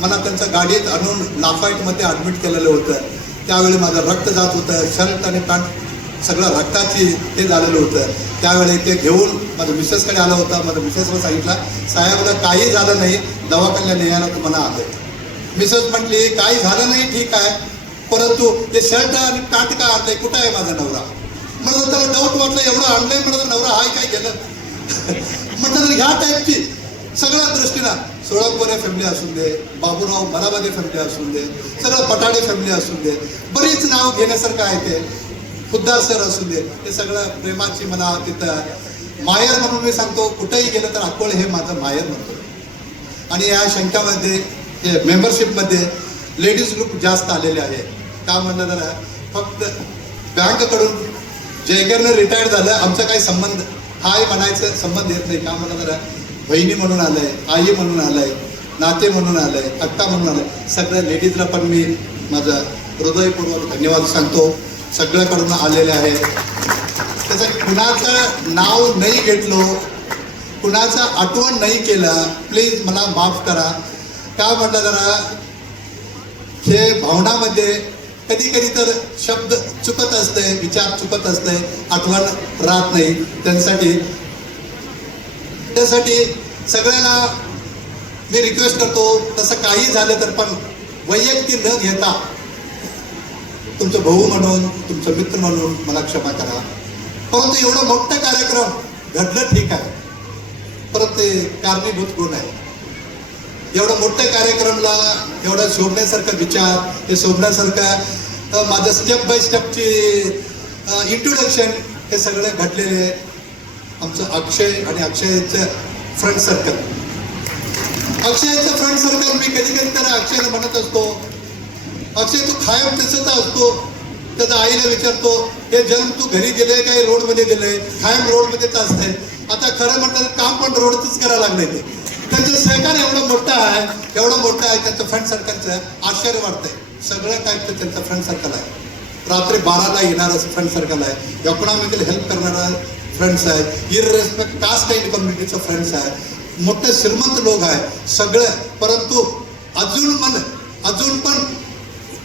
मला त्यांच्या गाडीत आणून लाफाईटमध्ये ॲडमिट केलेलं होतं. त्यावेळी माझं रक्त जात होतं शर्ट आणि पॅन्ट सगळं रक्ताची हे झालेलं होतं. त्यावेळी ते घेऊन माझ्या मिसेसकडे आलं होतं माझ्या मिसेसला सांगितलं साहेबला काही झालं नाही दवाखान्याला न्यायला तुम्हाला आलं मिसेस म्हटली काही झालं नाही ठीक आहे. परंतु ते शर्ट आणि पॅन्ट का आणलंय कुठं आहे माझा नवरा? म्हणलं त्याला डाऊट वाटलं एवढं आणलंय म्हणलं नवरा हाय काय गेलं [LAUGHS] म्हटलं तर ह्या टाईपची सगळ्या दृष्टीनं सोळंकोरे फॅमिली असू दे बाबूराव बराबादे फॅमिली असू दे सगळं पटाडे फॅमिली असू दे बरीच नाव घेण्यासारखं आहे ते. खुद्दार सर असू दे हे सगळं प्रेमाची मला तिथं. मायर म्हणून मी सांगतो कुठेही गेलं तर अकोळे हे माझं मायर म्हणतो. आणि या शंकामध्ये मेंबरशिपमध्ये लेडीज ग्रुप जास्त आलेले आहे. का म्हणलं तर फक्त बँककडून जयगरनं रिटायर्ड झालं आमचा काही संबंध हाय म्हणायचं संबंध येत नाही. का म्हणलं तर बहिणी म्हणून आलंय आई म्हणून आलंय नाते म्हणून आलंय अक्का म्हणून आलंय. सगळ्या लेडीजला पण मी माझं हृदयपूर्वक धन्यवाद सांगतो. सगळ्याकडून आलेले आहे. त्याचं कुणाचं नाव नाही घेतलो कुणाचं आठवण नाही केलं प्लीज मला माफ करा. काय म्हटलं जरा? हे भावनामध्ये कधी कधी तर शब्द चुकत असते विचार चुकत असते आठवण राहत नाही. त्यांसाठी त्यासाठी सगळ्यांना मी रिक्वेस्ट करतो तसं काही झालं तर पण वैयक्तिक न घेता तुमचं भाऊ म्हणून तुमचं मित्र म्हणून मला क्षमा करा. परंतु एवढं मोठं कार्यक्रम घडलं ठीक आहे. परत ते कारणीभूत कोण आहे. एवढं मोठ्या कार्यक्रमला एवढा शोभण्यासारखा विचार हे शोभण्यासारखा माझं स्टेप बाय स्टेपची इंट्रोडक्शन हे सगळं घडलेले आहे. आमचं अक्षय आणि अक्षयचं फ्रंट सर्कल अक्षयचं फ्रंट सर्कल मी कधी कधी तर अक्षयला म्हणत असतो. अक्षय तू खायम दिसत असतो. त्याचा आईला विचारतो हे जन्म तू घरी दिले काय रोडमध्ये दिले कायम रोडमध्येच असते. आता खरं म्हणतात काम पण रोडच करायला लागले ते. त्यांचं सहकार एवढं मोठं आहे एवढं मोठं आहे त्यांचं फ्रंट सर्कलचं आश्चर्य वाटतंय. सगळ्या टाईपचं त्यांचं फ्रंट सर्कल आहे. रात्री बाराला येणारं फ्रंट सर्कल आहे. इकॉनॉमिकल हेल्प करणारा फ्रेंड्स आहे. इरेस्पेक्ट कास्ट अँड कम्युनिटीचं फ्रेंड्स आहे. मोठे श्रीमंत लोक आहे. सगळं परंतु अजून पण अजून पण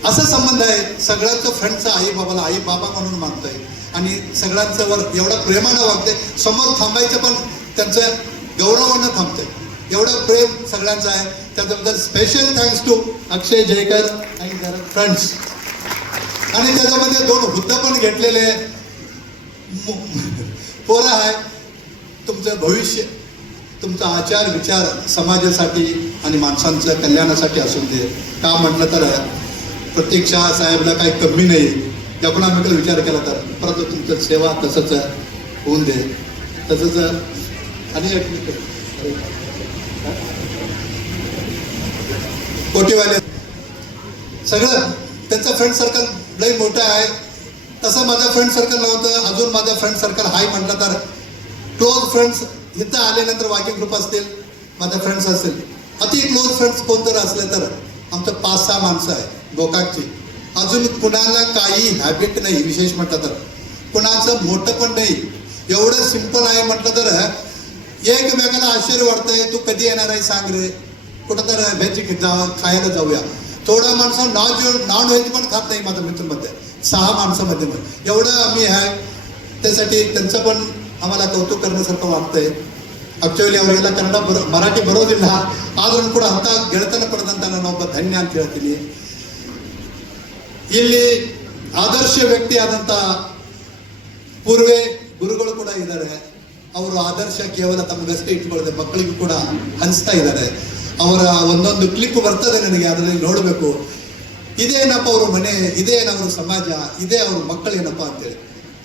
असा संबंध आहे. सगळ्यांचं फ्रेंडचं आई बाबाला आई बाबा म्हणून मानतोय. आणि सगळ्यांचं वर एवढं प्रेमानं वागते समोर थांबायचं पण त्यांचं गौरवानं थांबतंय. एवढं प्रेम सगळ्यांचं आहे. त्याच्याबद्दल special thanks to Akshay Jaykar आणि फ्रेंड्स आणि त्याच्यामध्ये दोन हुद्द पण घेतलेले पोरं आहे. तुमचं भविष्य तुमचा आचार विचार समाजासाठी आणि माणसांचं कल्याणासाठी असून दे. का म्हटलं तर प्रत्येक शाह साहेबला काही कमी नाही. इकॉनॉमिकल विचार केला तर. परंतु तुमचं सेवा तसंच होऊन दे. तसंच आणि एक कोटीवाले. सगळं त्यांचं फ्रेंड सर्कल लई मोठं आहे. तसं माझं फ्रेंड सर्कल नव्हतं अजून माझं फ्रेंड सर्कल हाय म्हटलं तर क्लोज फ्रेंड्स इथं आल्यानंतर वाकिंग ग्रुप असतील माझ्या फ्रेंड्स असतील अति क्लोज फ्रेंड्स कोण जर असले तर आमचं पाच सहा माणसं आहे गोकाकची. अजून कुणाला काही हॅबिट नाही विशेष म्हटलं तर. कुणाचं मोठं पण नाही. एवढं सिंपल आहे म्हटलं तर एकमेकाला आश्चर्य वाटतंय तू कधी येणार आहे सांग रे कुठं तर व्हेज जा खायला जाऊया थोडं माणसं नॉन नॉन व्हेज पण खात नाही माझ्या मित्रांमध्ये सहा माणसामध्ये पण एवढं आम्ही आहे त्यासाठी त्यांचं पण आम्हाला कौतुक करण्यासारखं वाटतंय ಆಕ್ಚುಲಿ ಅವರಿಗೆಲ್ಲ ಕನ್ನಡ ಬರೋ ಮರಾಠಿ ಬರೋದಿಲ್ಲ ಆದ್ರೂ ಕೂಡ ಅಂತ ಗೆಳೆತನ ಪಡೆದಂತ ನಾನು ಒಬ್ಬ ಧನ್ಯ ಅಂತ ಹೇಳ್ತೀನಿ ಇಲ್ಲಿ ಆದರ್ಶ ವ್ಯಕ್ತಿ ಆದಂತ ಪೂರ್ವೆ ಗುರುಗಳು ಕೂಡ ಇದ್ದಾರೆ ಅವರು ಆದರ್ಶ ಕೇವಲ ತಮಗಷ್ಟೇ ಇಟ್ಕೊಳ್ಳದೆ ಮಕ್ಕಳಿಗೂ ಕೂಡ ಹಂಚ್ತಾ ಇದ್ದಾರೆ. ಅವರ ಒಂದೊಂದು ಕ್ಲಿಪ್ ಬರ್ತದೆ ನನಗೆ, ಅದರಲ್ಲಿ ನೋಡಬೇಕು. ಇದೇನಪ್ಪ ಅವ್ರ ಮನೆ ಇದೇನವ್ರ ಸಮಾಜ, ಇದೇ ಅವ್ರ ಮಕ್ಕಳೇನಪ್ಪ ಅಂತೇಳಿ.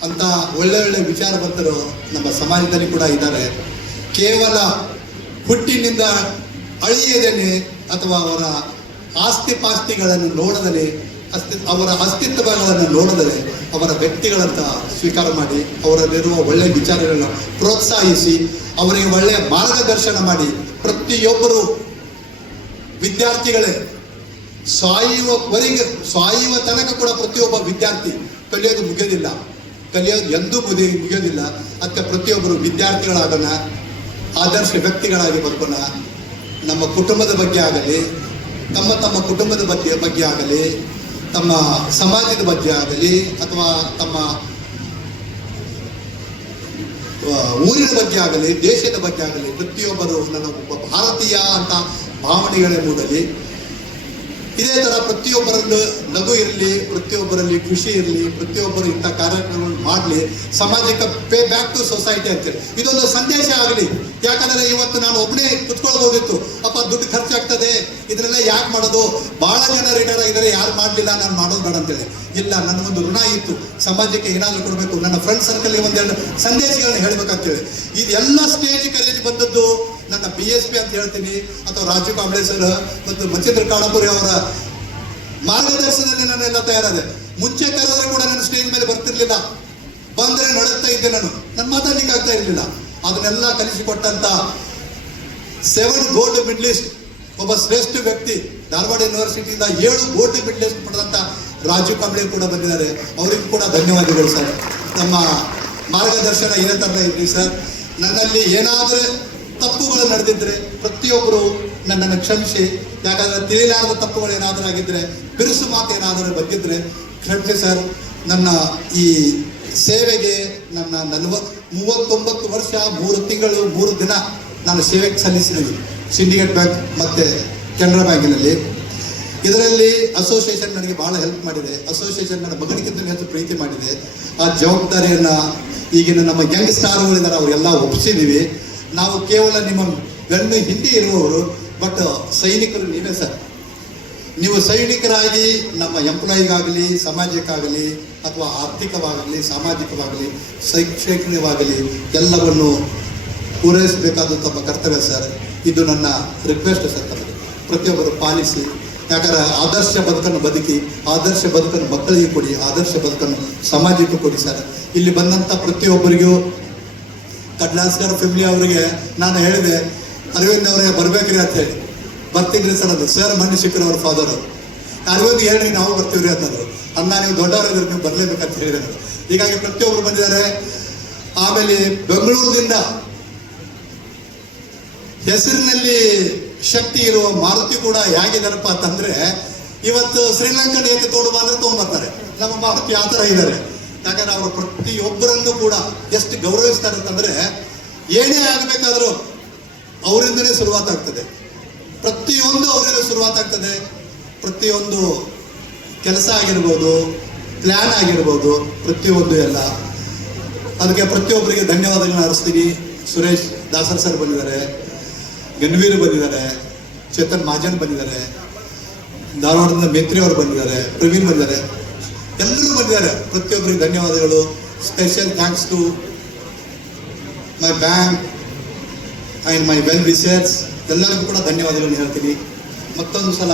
ಅಂತ ಒಳ್ಳೆ ಒಳ್ಳೆ ವಿಚಾರವಂತರು ನಮ್ಮ ಸಮಾಜದಲ್ಲಿ ಕೂಡ ಇದ್ದಾರೆ. ಕೇವಲ ಹುಟ್ಟಿನಿಂದ ಅಳಿಯದೇನೆ ಅಥವಾ ಅವರ ಆಸ್ತಿ ಪಾಸ್ತಿಗಳನ್ನು ನೋಡದನೆ ಅಸ್ತಿ, ಅವರ ಅಸ್ತಿತ್ವಗಳನ್ನು ನೋಡಿದರೆ ಅವರ ವ್ಯಕ್ತಿಗಳಂತ ಸ್ವೀಕಾರ ಮಾಡಿ, ಅವರಲ್ಲಿರುವ ಒಳ್ಳೆಯ ವಿಚಾರಗಳನ್ನು ಪ್ರೋತ್ಸಾಹಿಸಿ, ಅವರಿಗೆ ಒಳ್ಳೆಯ ಮಾರ್ಗದರ್ಶನ ಮಾಡಿ, ಪ್ರತಿಯೊಬ್ಬರು ವಿದ್ಯಾರ್ಥಿಗಳೇ ಸಾಯುವವರೆಗೆ ಸಾಯುವ ತನಕ ಕೂಡ ಪ್ರತಿಯೊಬ್ಬ ವಿದ್ಯಾರ್ಥಿ ಕಲಿಯೋದು ಮುಗಿಯೋದಿಲ್ಲ. ಕಲಿಯೋದು ಎಂದೂ ಮುಗಿ, ಮುಗಿಯೋದಿಲ್ಲ. ಅದಕ್ಕೆ ಪ್ರತಿಯೊಬ್ಬರು ವಿದ್ಯಾರ್ಥಿಗಳಾಗೋಣ, ಆದರ್ಶ ವ್ಯಕ್ತಿಗಳಾಗಿ ಬದುಕೋಣ ನಮ್ಮ ಕುಟುಂಬದ ಬಗ್ಗೆ ಆಗಲಿ, ತಮ್ಮ ತಮ್ಮ ಕುಟುಂಬದ ಬಗ್ಗೆ ಬಗ್ಗೆ ಆಗಲಿ ತಮ್ಮ ಸಮಾಜದ ಬಗ್ಗೆ ಆಗಲಿ ಅಥವಾ ತಮ್ಮ ಊರಿನ ಬಗ್ಗೆ ಆಗಲಿ, ದೇಶದ ಬಗ್ಗೆ ಆಗಲಿ ಪ್ರತಿಯೊಬ್ಬರು ನನ್ನ ಒಬ್ಬ ಭಾರತೀಯ ಅಂತ ಭಾವನೆಗಳೇ ಮೂಡಲಿ. ಇದೇ ತರ ಪ್ರತಿಯೊಬ್ಬರಲ್ಲೂ ನಗು ಇರಲಿ, ಪ್ರತಿಯೊಬ್ಬರಲ್ಲಿ ಖುಷಿ ಇರಲಿ, ಪ್ರತಿಯೊಬ್ಬರು ಇಂಥ ಕಾರ್ಯಕ್ರಮಗಳನ್ನು ಮಾಡಲಿ, ಸಮಾಜಕ್ಕೆ ಪೇ ಬ್ಯಾಕ್ ಟು ಸೊಸೈಟಿ ಅಂತೇಳಿ. ಇದೊಂದು ಸಂದೇಶ ಆಗಲಿ. ಯಾಕಂದ್ರೆ ಇವತ್ತು ನಾನು ಒಬ್ಬನೇ ಕುತ್ಕೊಳ್ಬೋದಿತ್ತು. ಅಪ್ಪ ಪಾಪ ದುಡ್ಡು ಖರ್ಚಾಗ್ತದೆ. ಇದನ್ನೆಲ್ಲ ಯಾಕೆ ಮಾಡೋದು? ಬಹಳ ಜನ ರೀಡರ್ ಆಗಿದ್ದಾರೆ ಯಾರು ಮಾಡಲಿಲ್ಲ, ನಾನು ಮಾಡೋದು ಬೇಡ ಅಂತೇಳಿ. ಇಲ್ಲ, ನನಗೊಂದು ಋಣ ಇತ್ತು. ಸಮಾಜಕ್ಕೆ ಏನಾದರೂ ಕೊಡಬೇಕು. ನನ್ನ ಫ್ರೆಂಡ್ ಸರ್ಕಲ್ಗೆ ಒಂದೆರಡು ಸಂದೇಶಗಳನ್ನ ಹೇಳ್ಬೇಕಂತೇಳಿ. ಇದೆಲ್ಲ ಸ್ಟೇಜ್ ಕಲಿಯಲ್ಲಿ ಬಂದದ್ದು ನನ್ನ ಬಿ ಎಸ್ ಪಿ ಅಂತ ಹೇಳ್ತೀನಿ, ಅಥವಾ ರಾಜೀವ್ ಕಾಂಬ್ಳೆ ಸರ್ ಮತ್ತು ಮಚೇಂದ್ರ ಕಾಣಪುರಿ ಅವರ ಮಾರ್ಗದರ್ಶನದಲ್ಲಿ ನಾನೆಲ್ಲ ತಯಾರಾದೆ ಮುಂಚೆ ಕರೆದ್ರೆ ಕೂಡ ನಾನು ಸ್ಟೇಜ್ ಮೇಲೆ ಬರ್ತಿರ್ಲಿಲ್ಲ. ಬಂದ್ರೆ ನಡುತ್ತಾ ಇದ್ದೆ ನಾನು. ನನ್ನ ಮಾತಾಡ್ಲಿಕ್ಕೆ ಆಗ್ತಾ ಇರಲಿಲ್ಲ. ಅದನ್ನೆಲ್ಲ ಕಲಿಸಿಕೊಟ್ಟಂತ ಸೆವೆನ್ ಗೋಲ್ಡ್ ಮೆಡಲಿಸ್ಟ್ ಒಬ್ಬ ಶ್ರೇಷ್ಠ ವ್ಯಕ್ತಿ, ಧಾರವಾಡ ಯೂನಿವರ್ಸಿಟಿಯಿಂದ ಏಳು ಗೋಲ್ಡ್ ಮೆಡಲಿಸ್ಟ್ ಪಡೆದಂತ ರಾಜೀವ್ ಕಾಂಬ್ಳೆ ಕೂಡ ಬಂದಿದ್ದಾರೆ. ಅವರಿಗೂ ಕೂಡ ಧನ್ಯವಾದಗಳು, ಸರ್. ನಮ್ಮ ಮಾರ್ಗದರ್ಶನ ಇದೇ ತರ ಇರಲಿ ಸರ್. ನನ್ನಲ್ಲಿ ಏನಾದರೂ ತಪ್ಪುಗಳು ನಡೆದಿದ್ರೆ ಪ್ರತಿಯೊಬ್ಬರು ನನ್ನನ್ನು ಕ್ಷಮಿಸಿ. ಯಾಕಂದ್ರೆ ತಿಳಿಲಾರದ ತಪ್ಪುಗಳು ಏನಾದರೂ ಆಗಿದ್ರೆ, ಬಿರುಸು ಮಾತು ಏನಾದರೂ ಬಗ್ಗಿದ್ರೆ ಕ್ಷಮಿಸಿ ಸರ್, ನನ್ನ ಈ ಸೇವೆಗೆ ನನ್ನ ನಲ್ವ, ಮೂವತ್ತೊಂಬತ್ತು ವರ್ಷ, ಮೂರು ತಿಂಗಳು, ಮೂರು ದಿನ ನಾನು ಸೇವೆಗೆ ಸಲ್ಲಿಸಿದ್ದೀನಿ ಸಿಂಡಿಕೇಟ್ ಬ್ಯಾಂಕ್ ಮತ್ತು ಕೆನರಾ ಬ್ಯಾಂಕಿನಲ್ಲಿ. ಇದರಲ್ಲಿ ಅಸೋಸಿಯೇಷನ್ ನನಗೆ ಬಹಳ ಹೆಲ್ಪ್ ಮಾಡಿದೆ. ಅಸೋಸಿಯೇಷನ್ ನನ್ನ ಮಗನಿಗಿಂತ ಹೆಚ್ಚು ಪ್ರೀತಿ ಮಾಡಿದೆ. ಆ ಜವಾಬ್ದಾರಿಯನ್ನ ಈಗಿನ ನಮ್ಮ ಯಂಗ್ ಸ್ಟಾರ್ಗಳಿದ್ದಾರೆ ಅವರೆಲ್ಲ ಒಪ್ಪಿಸಿದ್ದೀವಿ ನಾವು ಕೇವಲ ನಿಮ್ಮ ಗಂಡು ಹಿಂದೆ ಇರುವವರು ಬಟ್ ಸೈನಿಕರು ನೀವೇ ಸರ್. ನೀವು ಸೈನಿಕರಾಗಿ ನಮ್ಮ ಎಂಪ್ಲಾಯಿಗಾಗಲಿ ಸಮಾಜಕ್ಕಾಗಲಿ, ಅಥವಾ ಆರ್ಥಿಕವಾಗಲಿ, ಸಾಮಾಜಿಕವಾಗಲಿ, ಶೈಕ್ಷಣಿಕವಾಗಲಿ ಎಲ್ಲವನ್ನು ಪೂರೈಸಬೇಕಾದ ತಮ್ಮ ಕರ್ತವ್ಯ ಸರ್. ಇದು ನನ್ನ ರಿಕ್ವೆಸ್ಟ್ ಸರ್ ತಮಗೆ. ಪ್ರತಿಯೊಬ್ಬರು ಪಾಲಿಸಿ, ಯಾಕಂದ್ರೆ ಆದರ್ಶ ಬದುಕನ್ನು ಬದುಕಿ, ಆದರ್ಶ ಬದುಕನ್ನು ಮಕ್ಕಳಿಗೆ ಕೊಡಿ, ಆದರ್ಶ ಬದುಕನ್ನು ಸಮಾಜಕ್ಕೆ ಕೊಡಿ ಸರ್. ಇಲ್ಲಿ ಬಂದಂಥ ಪ್ರತಿಯೊಬ್ಬರಿಗೂ ಕಡ್ಲಾಸ್ಕರ್ ಫ್ಯಾಮಿಲಿ ಅವರಿಗೆ ನಾನು ಹೇಳಿದೆ, ಅರವಿಂದ್ ಅವರಿಗೆ ಬರ್ಬೇಕ್ರಿ ಅಂತ ಹೇಳಿ. ಬರ್ತಿದ್ರಿ ಸರ್ ಅದು ಸರ್ ಮಣ್ಣು ಸಿಕ್ಕರು ಅವ್ರ. ಫಾದರ್ ಅರವಿಂದ್ ಹೇಳಿ ನಾವು ಬರ್ತೀವ್ರಿ ಅಂತಂದ್ರು ಅನ್ನ ನೀವು ದೊಡ್ಡವರಿದ್ರೆ, ನೀವು ಬರ್ಲೇಬೇಕಂತ ಹೇಳಿದ್ರು. ಹೀಗಾಗಿ ಪ್ರತಿಯೊಬ್ಬರು ಬಂದಿದ್ದಾರೆ. ಆಮೇಲೆ ಬೆಂಗಳೂರಿನಿಂದ ಹೆಸರಿನಲ್ಲಿ ಶಕ್ತಿ ಇರುವ ಮಾರುತಿ ಕೂಡ ಹೇಗಿದಾರಪ್ಪ ಅಂತಂದ್ರೆ, ಇವತ್ತು ಶ್ರೀಲಂಕನ್ ಏಕೆ ತೋಡು ಬಂದ್ರೆ ತಗೊಂಡ್ಬರ್ತಾರೆ. ನಮ್ಮ ಮಾರುತಿ ಆ ಥರ ಇದ್ದಾರೆ. ಯಾಕಂದ್ರೆ ಅವರು ಪ್ರತಿಯೊಬ್ಬರನ್ನು ಕೂಡ ಎಷ್ಟು ಗೌರವಿಸ್ತಾರೆ ಅಂತಂದ್ರೆ, ಏನೇ ಆಗಬೇಕಾದ್ರೂ ಅವರಿಂದನೇ ಶುರುವಾತಾಗ್ತದೆ ಪ್ರತಿಯೊಂದು ಅವರಿಂದ ಶುರುವಾತಾಗ್ತದೆ ಪ್ರತಿಯೊಂದು ಕೆಲಸ ಆಗಿರ್ಬೋದು ಪ್ಲ್ಯಾನ್ ಆಗಿರ್ಬೋದು, ಪ್ರತಿಯೊಂದು ಎಲ್ಲ. ಅದಕ್ಕೆ ಪ್ರತಿಯೊಬ್ಬರಿಗೆ ಧನ್ಯವಾದಗಳನ್ನ ಅರಿಸ್ತೀನಿ. ಸುರೇಶ್ ದಾಸರ್ ಸರ್ ಬಂದಿದ್ದಾರೆ ಗನ್ವೀರ್ ಬಂದಿದ್ದಾರೆ, ಚೇತನ್ ಮಹಾಜನ್ ಬಂದಿದ್ದಾರೆ, ಧಾರವಾಡದಿಂದ ಮೇತ್ರಿ ಅವರು ಬಂದಿದ್ದಾರೆ, ಪ್ರವೀಣ್ ಬಂದಿದ್ದಾರೆ. ಎಲ್ಲರೂ ಬಂದಿದ್ದಾರೆ. ಪ್ರತಿಯೊಬ್ಬರಿಗೆ ಧನ್ಯವಾದಗಳು. Special thanks to my bank and my well research ಎಲ್ಲರಿಗೂ ಕೂಡ ಧನ್ಯವಾದಗಳನ್ನು ಹೇಳ್ತೀನಿ. ಮತ್ತೊಂದು ಸಲ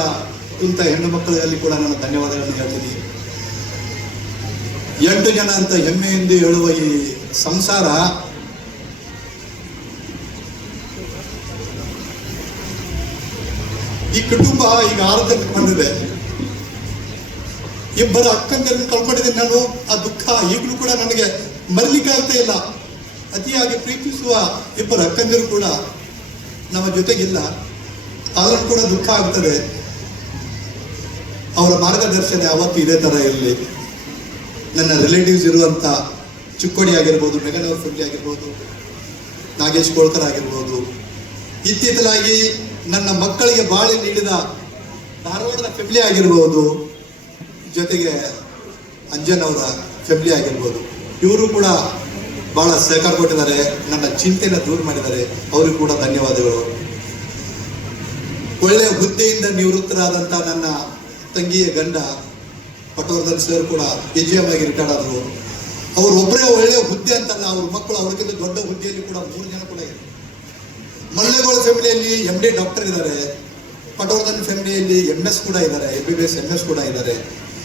ಕುಂತ ಹೆಣ್ಣು ಮಕ್ಕಳಲ್ಲಿ ಕೂಡ ನಾನು ಧನ್ಯವಾದಗಳನ್ನು ಹೇಳ್ತೀನಿ. ಎಂಟು ಜನ ಅಂತ ಹೆಮ್ಮೆಯಿಂದ ಹೇಳುವ ಈ ಸಂಸಾರ ಈ ಕುಟುಂಬ ಈಗ ಆರೋಗ್ಯಕ್ಕೆ ಬಂದಿದೆ. ಇಬ್ಬರ ಅಕ್ಕಂದಿರನ್ನು ಕಳ್ಕೊಂಡಿದ್ದೀನಿ ನಾನು. ಆ ದುಃಖ ಈಗಲೂ ಕೂಡ ನನಗೆ ಮರಲಿಕ್ಕಾಗ್ತಾ ಇಲ್ಲ. ಅತಿಯಾಗಿ ಪ್ರೀತಿಸುವ ಇಬ್ಬರು ಅಕ್ಕಂದಿರು ಕೂಡ ನಮ್ಮ ಜೊತೆಗಿಲ್ಲ. ಆದ್ರೂ ಕೂಡ ದುಃಖ ಆಗ್ತದೆ. ಅವರ ಮಾರ್ಗದರ್ಶನ ಯಾವತ್ತು ಇದೇ ಥರ ಇರಲಿ. ನನ್ನ ರಿಲೇಟಿವ್ಸ್ ಇರುವಂಥ ಚಿಕ್ಕೋಡಿ ಆಗಿರ್ಬೋದು ಮೆಗನವ್ರ ಫ್ಯಾಮಿಲಿ ಆಗಿರ್ಬೋದು, ನಾಗೇಶ್ ಕೋಳ್ಕರ್ ಆಗಿರ್ಬೋದು ಇತ್ತೀಚಲಾಗಿ ನನ್ನ ಮಕ್ಕಳಿಗೆ ಬಾಳೆ ನೀಡಿದ ಧಾರವಾಡದ ಫ್ಯಾಮಿಲಿ ಆಗಿರ್ಬೋದು ಜೊತೆಗೆ ಅಂಜನ್ ಅವರ ಫ್ಯಾಮಿಲಿ ಆಗಿರ್ಬೋದು. ಇವರು ಕೂಡ ಬಹಳ ಸಹಕಾರ ಕೊಟ್ಟಿದ್ದಾರೆ. ನನ್ನ ಚಿಂತೆನ ದೂರ ಮಾಡಿದ್ದಾರೆ. ಅವರಿಗೂ ಕೂಡ ಧನ್ಯವಾದಗಳು. ಒಳ್ಳೆಯ ಹುದ್ದೆಯಿಂದ ನಿವೃತ್ತರಾದಂಥ ನನ್ನ ತಂಗಿಯ ಗಂಡ ಪಟವರ್ಧನ್ ಸರ್ ಕೂಡ ಎ ಜಿ ಎಂ ಆಗಿ ರಿಟೈರ್ಡ್ ಆದರು. ಅವ್ರು ಒಬ್ಬರೇ ಒಳ್ಳೆಯ ಹುದ್ದೆ ಅಂತಲ್ಲ, ಅವ್ರ ಮಕ್ಕಳು ಅವ್ರಿಗಿಂತ ದೊಡ್ಡ ಹುದ್ದೆಯಲ್ಲಿ ಕೂಡ ಮೂರು ಜನ ಕೂಡ ಇದ್ದಾರೆ. ಮಲ್ಲೇಗೋಳ ಫ್ಯಾಮಿಲಿಯಲ್ಲಿ ಎಂ ಡಿ ಡಾಕ್ಟರ್ ಇದ್ದಾರೆ. ಪಟವರ್ಧನ್ ಫ್ಯಾಮಿಲಿಯಲ್ಲಿ ಎಂ ಎಸ್ ಕೂಡ ಇದ್ದಾರೆ M B B S M S ಕೂಡ ಇದ್ದಾರೆ.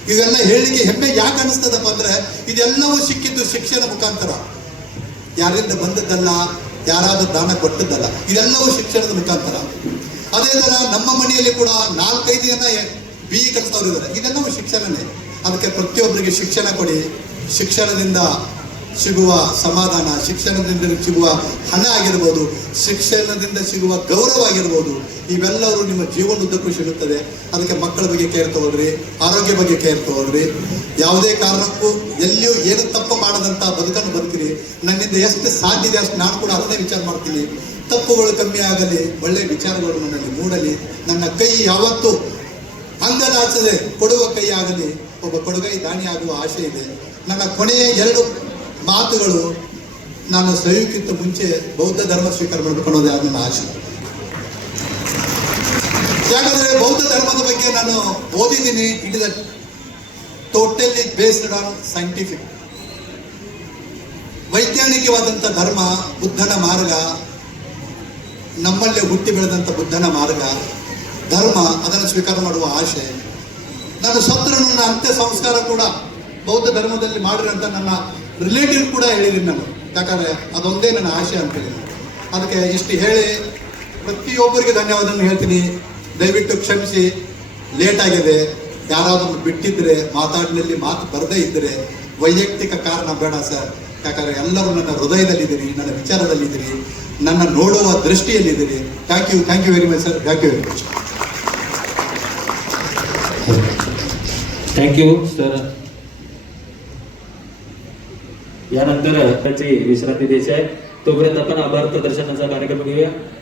ಇವೆಲ್ಲ ಹೇಳಿಕೆ ಹೆಮ್ಮೆ ಯಾಕೆ ಅನಿಸ್ತದಪ್ಪ ಅಂದ್ರೆ ಇದೆಲ್ಲವೂ ಸಿಕ್ಕಿದ್ದು ಶಿಕ್ಷಣ ಮುಖಾಂತರ. ಯಾರಿಂದ ಬಂದದ್ದಲ್ಲ, ಯಾರಾದ್ರೂ ದಾನ ಕೊಟ್ಟದ್ದಲ್ಲ, ಇದೆಲ್ಲವೂ ಶಿಕ್ಷಣದ ಮುಖಾಂತರ. ಅದೇ ತರ ನಮ್ಮ ಮನೆಯಲ್ಲಿ ಕೂಡ ನಾಲ್ಕೈದು ಜನ ಬಿ ಇ ಇದ್ದಾರೆ ಇದೆಲ್ಲವೂ ಶಿಕ್ಷಣನೇ. ಅದಕ್ಕೆ ಪ್ರತಿಯೊಬ್ಬರಿಗೆ ಶಿಕ್ಷಣ ಕೊಡಿ. ಶಿಕ್ಷಣದಿಂದ ಸಿಗುವ ಸಮಾಧಾನ, ಶಿಕ್ಷಣದಿಂದ ಸಿಗುವ ಹಣ ಆಗಿರ್ಬೋದು, ಶಿಕ್ಷಣದಿಂದ ಸಿಗುವ ಗೌರವ ಆಗಿರ್ಬೋದು, ಇವೆಲ್ಲವೂ ನಿಮ್ಮ ಜೀವನದುದ್ದಕ್ಕೂ ಸಿಗುತ್ತದೆ. ಅದಕ್ಕೆ ಮಕ್ಕಳ ಬಗ್ಗೆ ಕೇರ್ ತಗೊಳ್ರಿ, ಆರೋಗ್ಯ ಬಗ್ಗೆ ಕೇರ್ ತಗೊಳ್ರಿ. ಯಾವುದೇ ಕಾರಣಕ್ಕೂ ಎಲ್ಲಿಯೂ ಏನು ತಪ್ಪು ಮಾಡದಂತ ಬದುಕನ್ನು ಬದುಕಿರಿ. ನನ್ನಿಂದ ಎಷ್ಟು ಸಾಧ್ಯ ಇದೆ ಅಷ್ಟು ನಾನು ಕೂಡ ಅದನ್ನೇ ವಿಚಾರ ಮಾಡ್ತೀನಿ. ತಪ್ಪುಗಳು ಕಮ್ಮಿ ಆಗಲಿ, ಒಳ್ಳೆ ವಿಚಾರಗಳು ನನ್ನಲ್ಲಿ ಮೂಡಲಿ. ನನ್ನ ಕೈ ಯಾವತ್ತೂ ಅಂಗಲಾಚದೆ ಕೊಡುವ ಕೈ ಆಗಲಿ, ಒಬ್ಬ ಕೊಡುಗೈ ದಾನಿ ಆಗುವ ಆಶೆ ಇದೆ. ನನ್ನ ಕೊನೆಯ ಎರಡು ಮಾತುಗಳು ನಾನು ಸೈಯಕ್ಕಿಂತ ಮುಂಚೆ ಬೌದ್ಧ ಧರ್ಮ ಸ್ವೀಕಾರ ಮಾಡಬೇಕು ಅನ್ನೋದೇ ನನ್ನ ಆಶೆ ಯಾಕಂದ್ರೆ ಬೌದ್ಧ ಧರ್ಮದ ಬಗ್ಗೆ ನಾನು ಓದಿದ್ದೀನಿ. It is totally based on scientific ವೈಜ್ಞಾನಿಕವಾದಂಥ ಧರ್ಮ, ಬುದ್ಧನ ಮಾರ್ಗ, ನಮ್ಮಲ್ಲೇ ಹುಟ್ಟಿ ಬೆಳೆದಂಥ ಬುದ್ಧನ ಮಾರ್ಗ, ಧರ್ಮ, ಅದನ್ನು ಸ್ವೀಕಾರ ಮಾಡುವ ಆಶೆ ನಾನು ಸತ್ರು ನನ್ನ ಅಂತ್ಯ ಸಂಸ್ಕಾರ ಕೂಡ ಬೌದ್ಧ ಧರ್ಮದಲ್ಲಿ ಮಾಡಿರಂತ ನನ್ನ ರಿಲೇಟಿವ್ ಕೂಡ ಹೇಳಿದ್ದೀನಿ ನಾನು. ಯಾಕಂದರೆ ಅದೊಂದೇ ನನ್ನ ಆಶೆ ಅಂತ ಅದಕ್ಕೆ ಇಷ್ಟು ಹೇಳಿ ಪ್ರತಿಯೊಬ್ಬರಿಗೆ ಧನ್ಯವಾದವನ್ನು ಹೇಳ್ತೀನಿ. ದಯವಿಟ್ಟು ಕ್ಷಮಿಸಿ. ಲೇಟ್ ಆಗಿದೆ. ಯಾರಾದರೂ ಬಿಟ್ಟಿದ್ದರೆ ಮಾತಾಡಿನಲ್ಲಿ ಮಾತು ಬರದೇ ಇದ್ದರೆ ವೈಯಕ್ತಿಕ ಕಾರಣ ಬೇಡ ಸರ್. ಯಾಕಂದರೆ ಎಲ್ಲರೂ ನನ್ನ ಹೃದಯದಲ್ಲಿದ್ದೀರಿ, ನನ್ನ ವಿಚಾರದಲ್ಲಿದ್ದೀರಿ, ನನ್ನ ನೋಡುವ ದೃಷ್ಟಿಯಲ್ಲಿದ್ದೀರಿ. Thank you thank you very much sir thank you very much thank you sir यानंतर त्याची विश्रांती द्यायची आहे. तोपर्यंत आपण आभार प्रदर्शनाचा कार्यक्रम घेऊया.